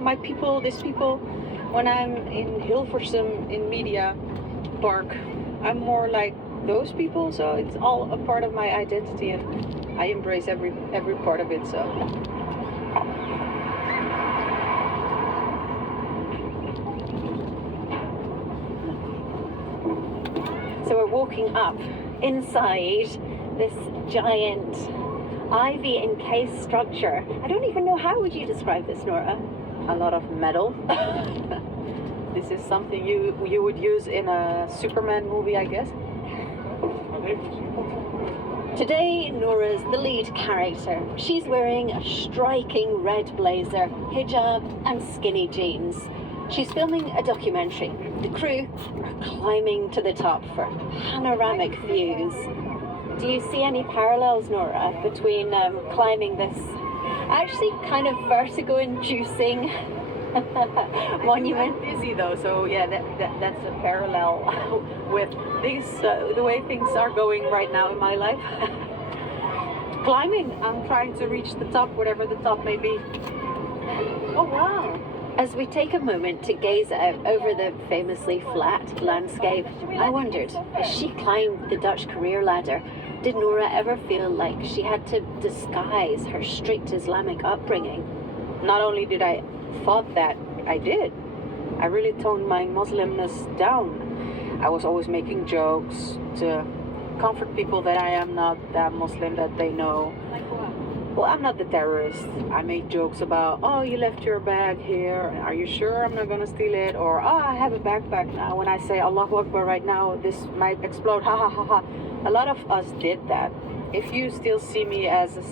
my people, these people. When I'm in Hilversum in Media Park, I'm more like those people. So it's all a part of my identity, and I embrace every part of it. So we're walking up inside this giant ivy encased structure. I don't even know, how would you describe this, Nora? A lot of metal. This is something you would use in a Superman movie, I guess. Today, Nora's the lead character. She's wearing a striking red blazer, hijab, and skinny jeans. She's filming a documentary. The crew are climbing to the top for panoramic views. Do you see any parallels, Nora, between climbing this actually kind of vertigo-inducing monument? I'm busy though, so yeah, that's a parallel with things, the way things are going right now in my life. Climbing, I'm trying to reach the top, whatever the top may be. Oh wow! As we take a moment to gaze out over the famously flat landscape, I wondered, as she climbed the Dutch career ladder, did Nora ever feel like she had to disguise her strict Islamic upbringing? Not only did I thought that, I did. I really toned my Muslimness down. I was always making jokes to comfort people that I am not that Muslim that they know. Like what? Well, I'm not the terrorist. I made jokes about, oh, you left your bag here. Are you sure I'm not gonna steal it? Or, oh, I have a backpack now. When I say Allahu Akbar right now, this might explode. Ha ha ha ha. A lot of us did that. If you still see me as a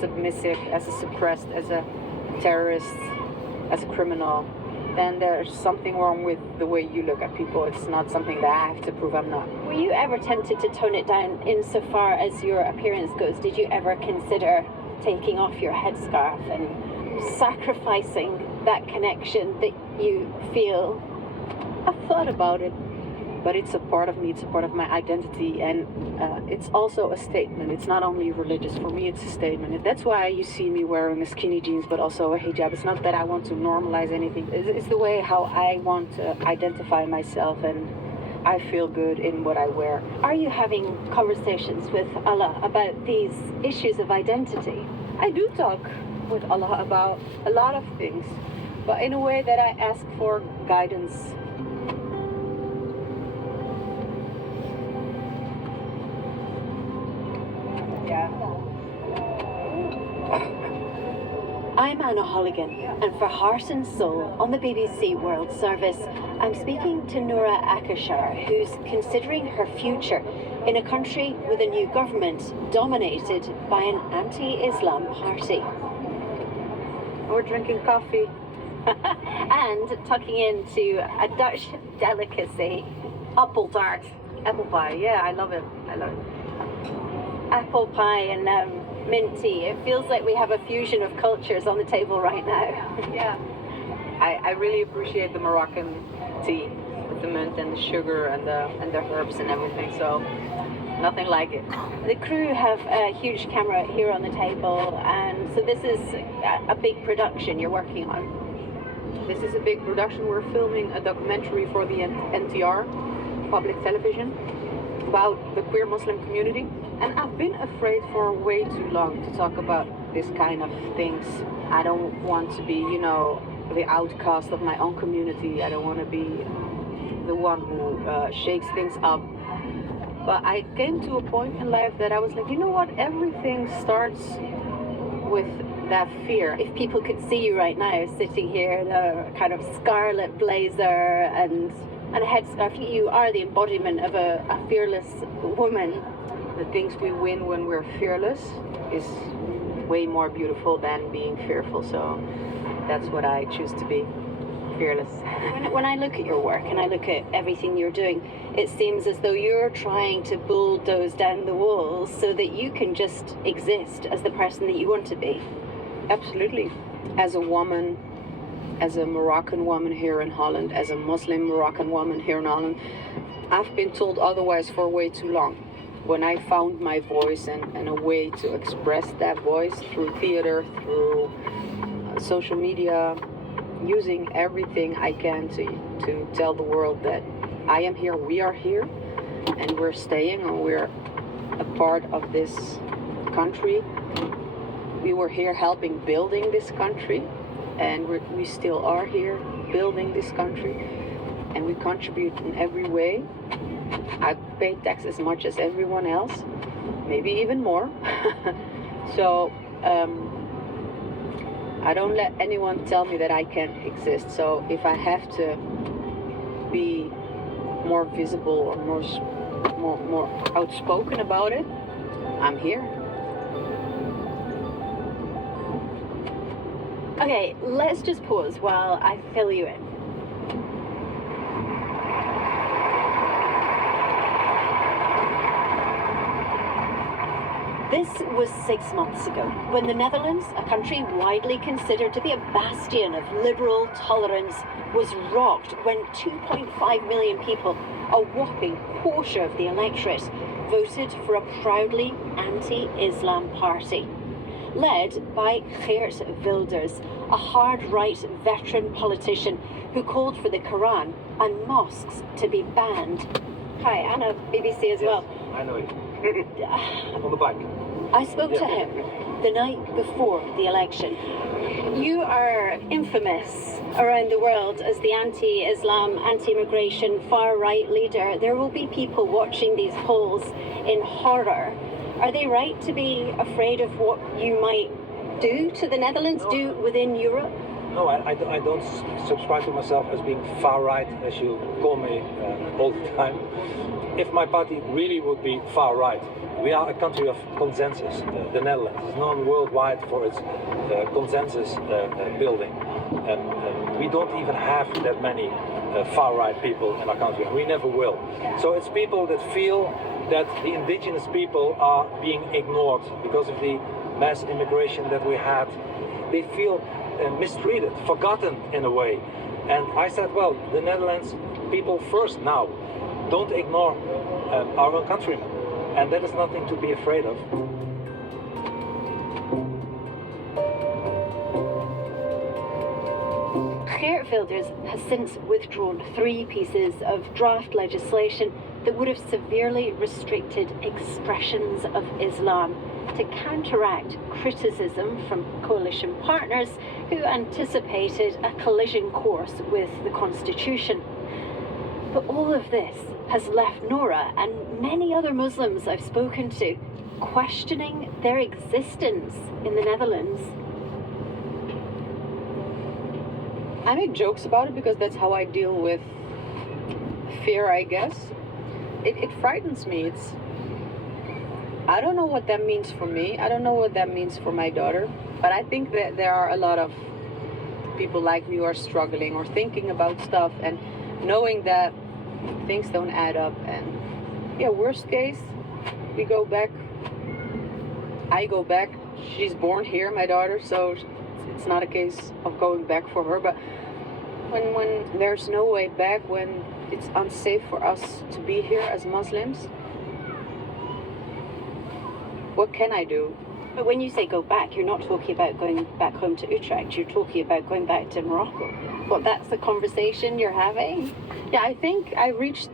submissive, as a suppressed, as a terrorist, as a criminal, then there's something wrong with the way you look at people. It's not something that I have to prove I'm not. Were you ever tempted to tone it down insofar as your appearance goes? Did you ever consider taking off your headscarf and sacrificing that connection that you feel? I've thought about it, but it's a part of me, it's a part of my identity, and it's also a statement. It's not only religious. For me, it's a statement. That's why you see me wearing a skinny jeans, but also a hijab. It's not that I want to normalize anything. It's the way how I want to identify myself, and I feel good in what I wear. Are you having conversations with Allah about these issues of identity? I do talk with Allah about a lot of things, but in a way that I ask for guidance. I'm Anna Holligan, and for Heart and Soul on the BBC World Service, I'm speaking to Noura Akashar, who's considering her future in a country with a new government dominated by an anti-Islam party. We're drinking coffee. And tucking into a Dutch delicacy, apple tart. Apple pie, yeah, I love it. I love it. Apple pie and mint tea. It feels like we have a fusion of cultures on the table right now. Yeah. I really appreciate the Moroccan tea with the mint and the sugar and the herbs and everything. So nothing like it. The crew have a huge camera here on the table, and so this is a big production you're working on. This is a big production. We're filming a documentary for the NTR, public television, about the queer Muslim community. And I've been afraid for way too long to talk about this kind of things. I don't want to be, you know, the outcast of my own community. I don't want to be the one who shakes things up. But I came to a point in life that I was like, you know what? Everything starts with that fear. If people could see you right now, sitting here in a kind of scarlet blazer and a headscarf, you are the embodiment of a fearless woman. The things we win when we're fearless is way more beautiful than being fearful. So that's what I choose to be, fearless. When I look at your work and I look at everything you're doing, it seems as though you're trying to bulldoze down the walls so that you can just exist as the person that you want to be. Absolutely. As a woman, as a Moroccan woman here in Holland, as a Muslim Moroccan woman here in Holland, I've been told otherwise for way too long. When I found my voice and a way to express that voice through theater, through social media, using everything I can to tell the world that I am here, we are here, and we're staying, and we're a part of this country. We were here helping building this country, and we still are here building this country, and we contribute in every way. I pay tax as much as everyone else, maybe even more. So I don't let anyone tell me that I can't exist. So if I have to be more visible or more outspoken about it, I'm here. Okay, let's just pause while I fill you in. This was 6 months ago, when the Netherlands, a country widely considered to be a bastion of liberal tolerance, was rocked when 2.5 million people, a whopping quarter of the electorate, voted for a proudly anti-Islam party. Led by Geert Wilders, a hard-right veteran politician who called for the Quran and mosques to be banned. Hi, Anna, BBC as well. I know you. On the bike. I spoke to him the night before the election. You are infamous around the world as the anti-Islam, anti-immigration, far-right leader. There will be people watching these polls in horror. Are they right to be afraid of what you might do to the Netherlands, do within Europe? No, I don't subscribe to myself as being far-right, as you call me all the time. If my party really would be far-right, we are a country of consensus. The Netherlands is known worldwide for its consensus building. We don't even have that many far-right people in our country, and we never will. So it's people that feel that the indigenous people are being ignored because of the mass immigration that we had. They feel mistreated, forgotten in a way. And I said, well, the Netherlands people first now. Don't ignore our own countrymen. And that is nothing to be afraid of. Geert Wilders has since withdrawn 3 pieces of draft legislation that would have severely restricted expressions of Islam to counteract criticism from coalition partners who anticipated a collision course with the Constitution. But all of this has left Nora and many other Muslims I've spoken to questioning their existence in the Netherlands. I make jokes about it because that's how I deal with fear, I guess. It frightens me. I don't know what that means for me. I don't know what that means for my daughter. But I think that there are a lot of people like me who are struggling or thinking about stuff and knowing that things don't add up. And yeah, worst case, we go back. I go back. She's born here, my daughter, so it's not a case of going back for her. But when there's no way back, when it's unsafe for us to be here as Muslims, what can I do? But when you say go back, you're not talking about going back home to Utrecht. You're talking about going back to Morocco. What, that's the conversation you're having? Yeah, I think I reached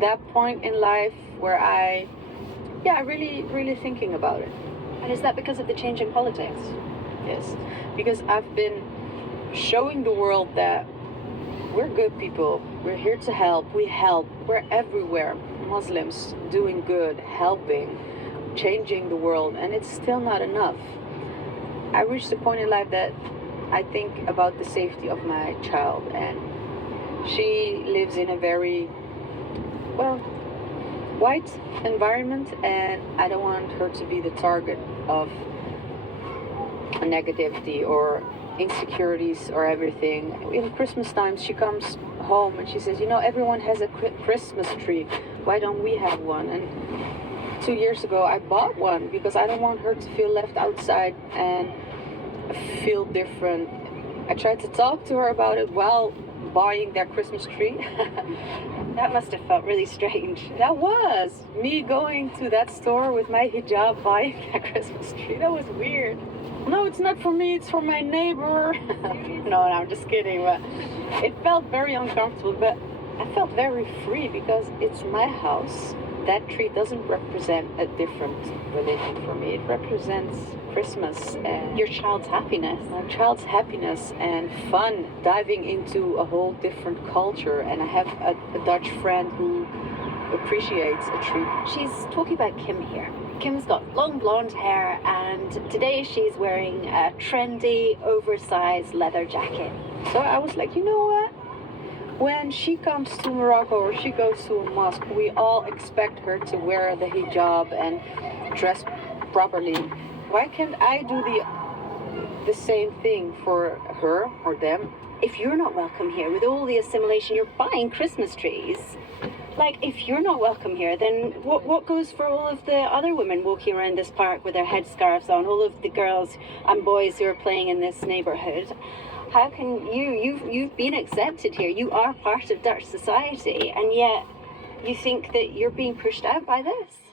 that point in life where I really thinking about it. And is that because of the change in politics? Yes, because I've been showing the world that we're good people. We're here to help. We help. We're everywhere. Muslims doing good, helping, changing the world, and it's still not enough. I reached a point in life that I think about the safety of my child, and she lives in a very, white environment, and I don't want her to be the target of negativity or insecurities or everything. In Christmas time, she comes home and she says, everyone has a Christmas tree. Why don't we have one? And 2 years ago, I bought one because I don't want her to feel left outside and feel different. I tried to talk to her about it while buying that Christmas tree. That must have felt really strange. That was me going to that store with my hijab buying that Christmas tree. That was weird. No, it's not for me, it's for my neighbor. No, I'm just kidding, but it felt very uncomfortable, but I felt very free because it's my house. That tree doesn't represent a different religion for me. It represents Christmas and your child's happiness. My child's happiness and fun, diving into a whole different culture. And I have a Dutch friend who appreciates a treat. She's talking about Kim here. Kim's got long blonde hair, and today she's wearing a trendy, oversized leather jacket. So I was like, you know what? When she comes to Morocco or she goes to a mosque, we all expect her to wear the hijab and dress properly. Why can't I do the same thing for her or them? If you're not welcome here, with all the assimilation, you're buying Christmas trees. Like, if you're not welcome here, then what goes for all of the other women walking around this park with their headscarves on, all of the girls and boys who are playing in this neighborhood? How can you've been accepted here, you are part of Dutch society, and yet you think that you're being pushed out by this?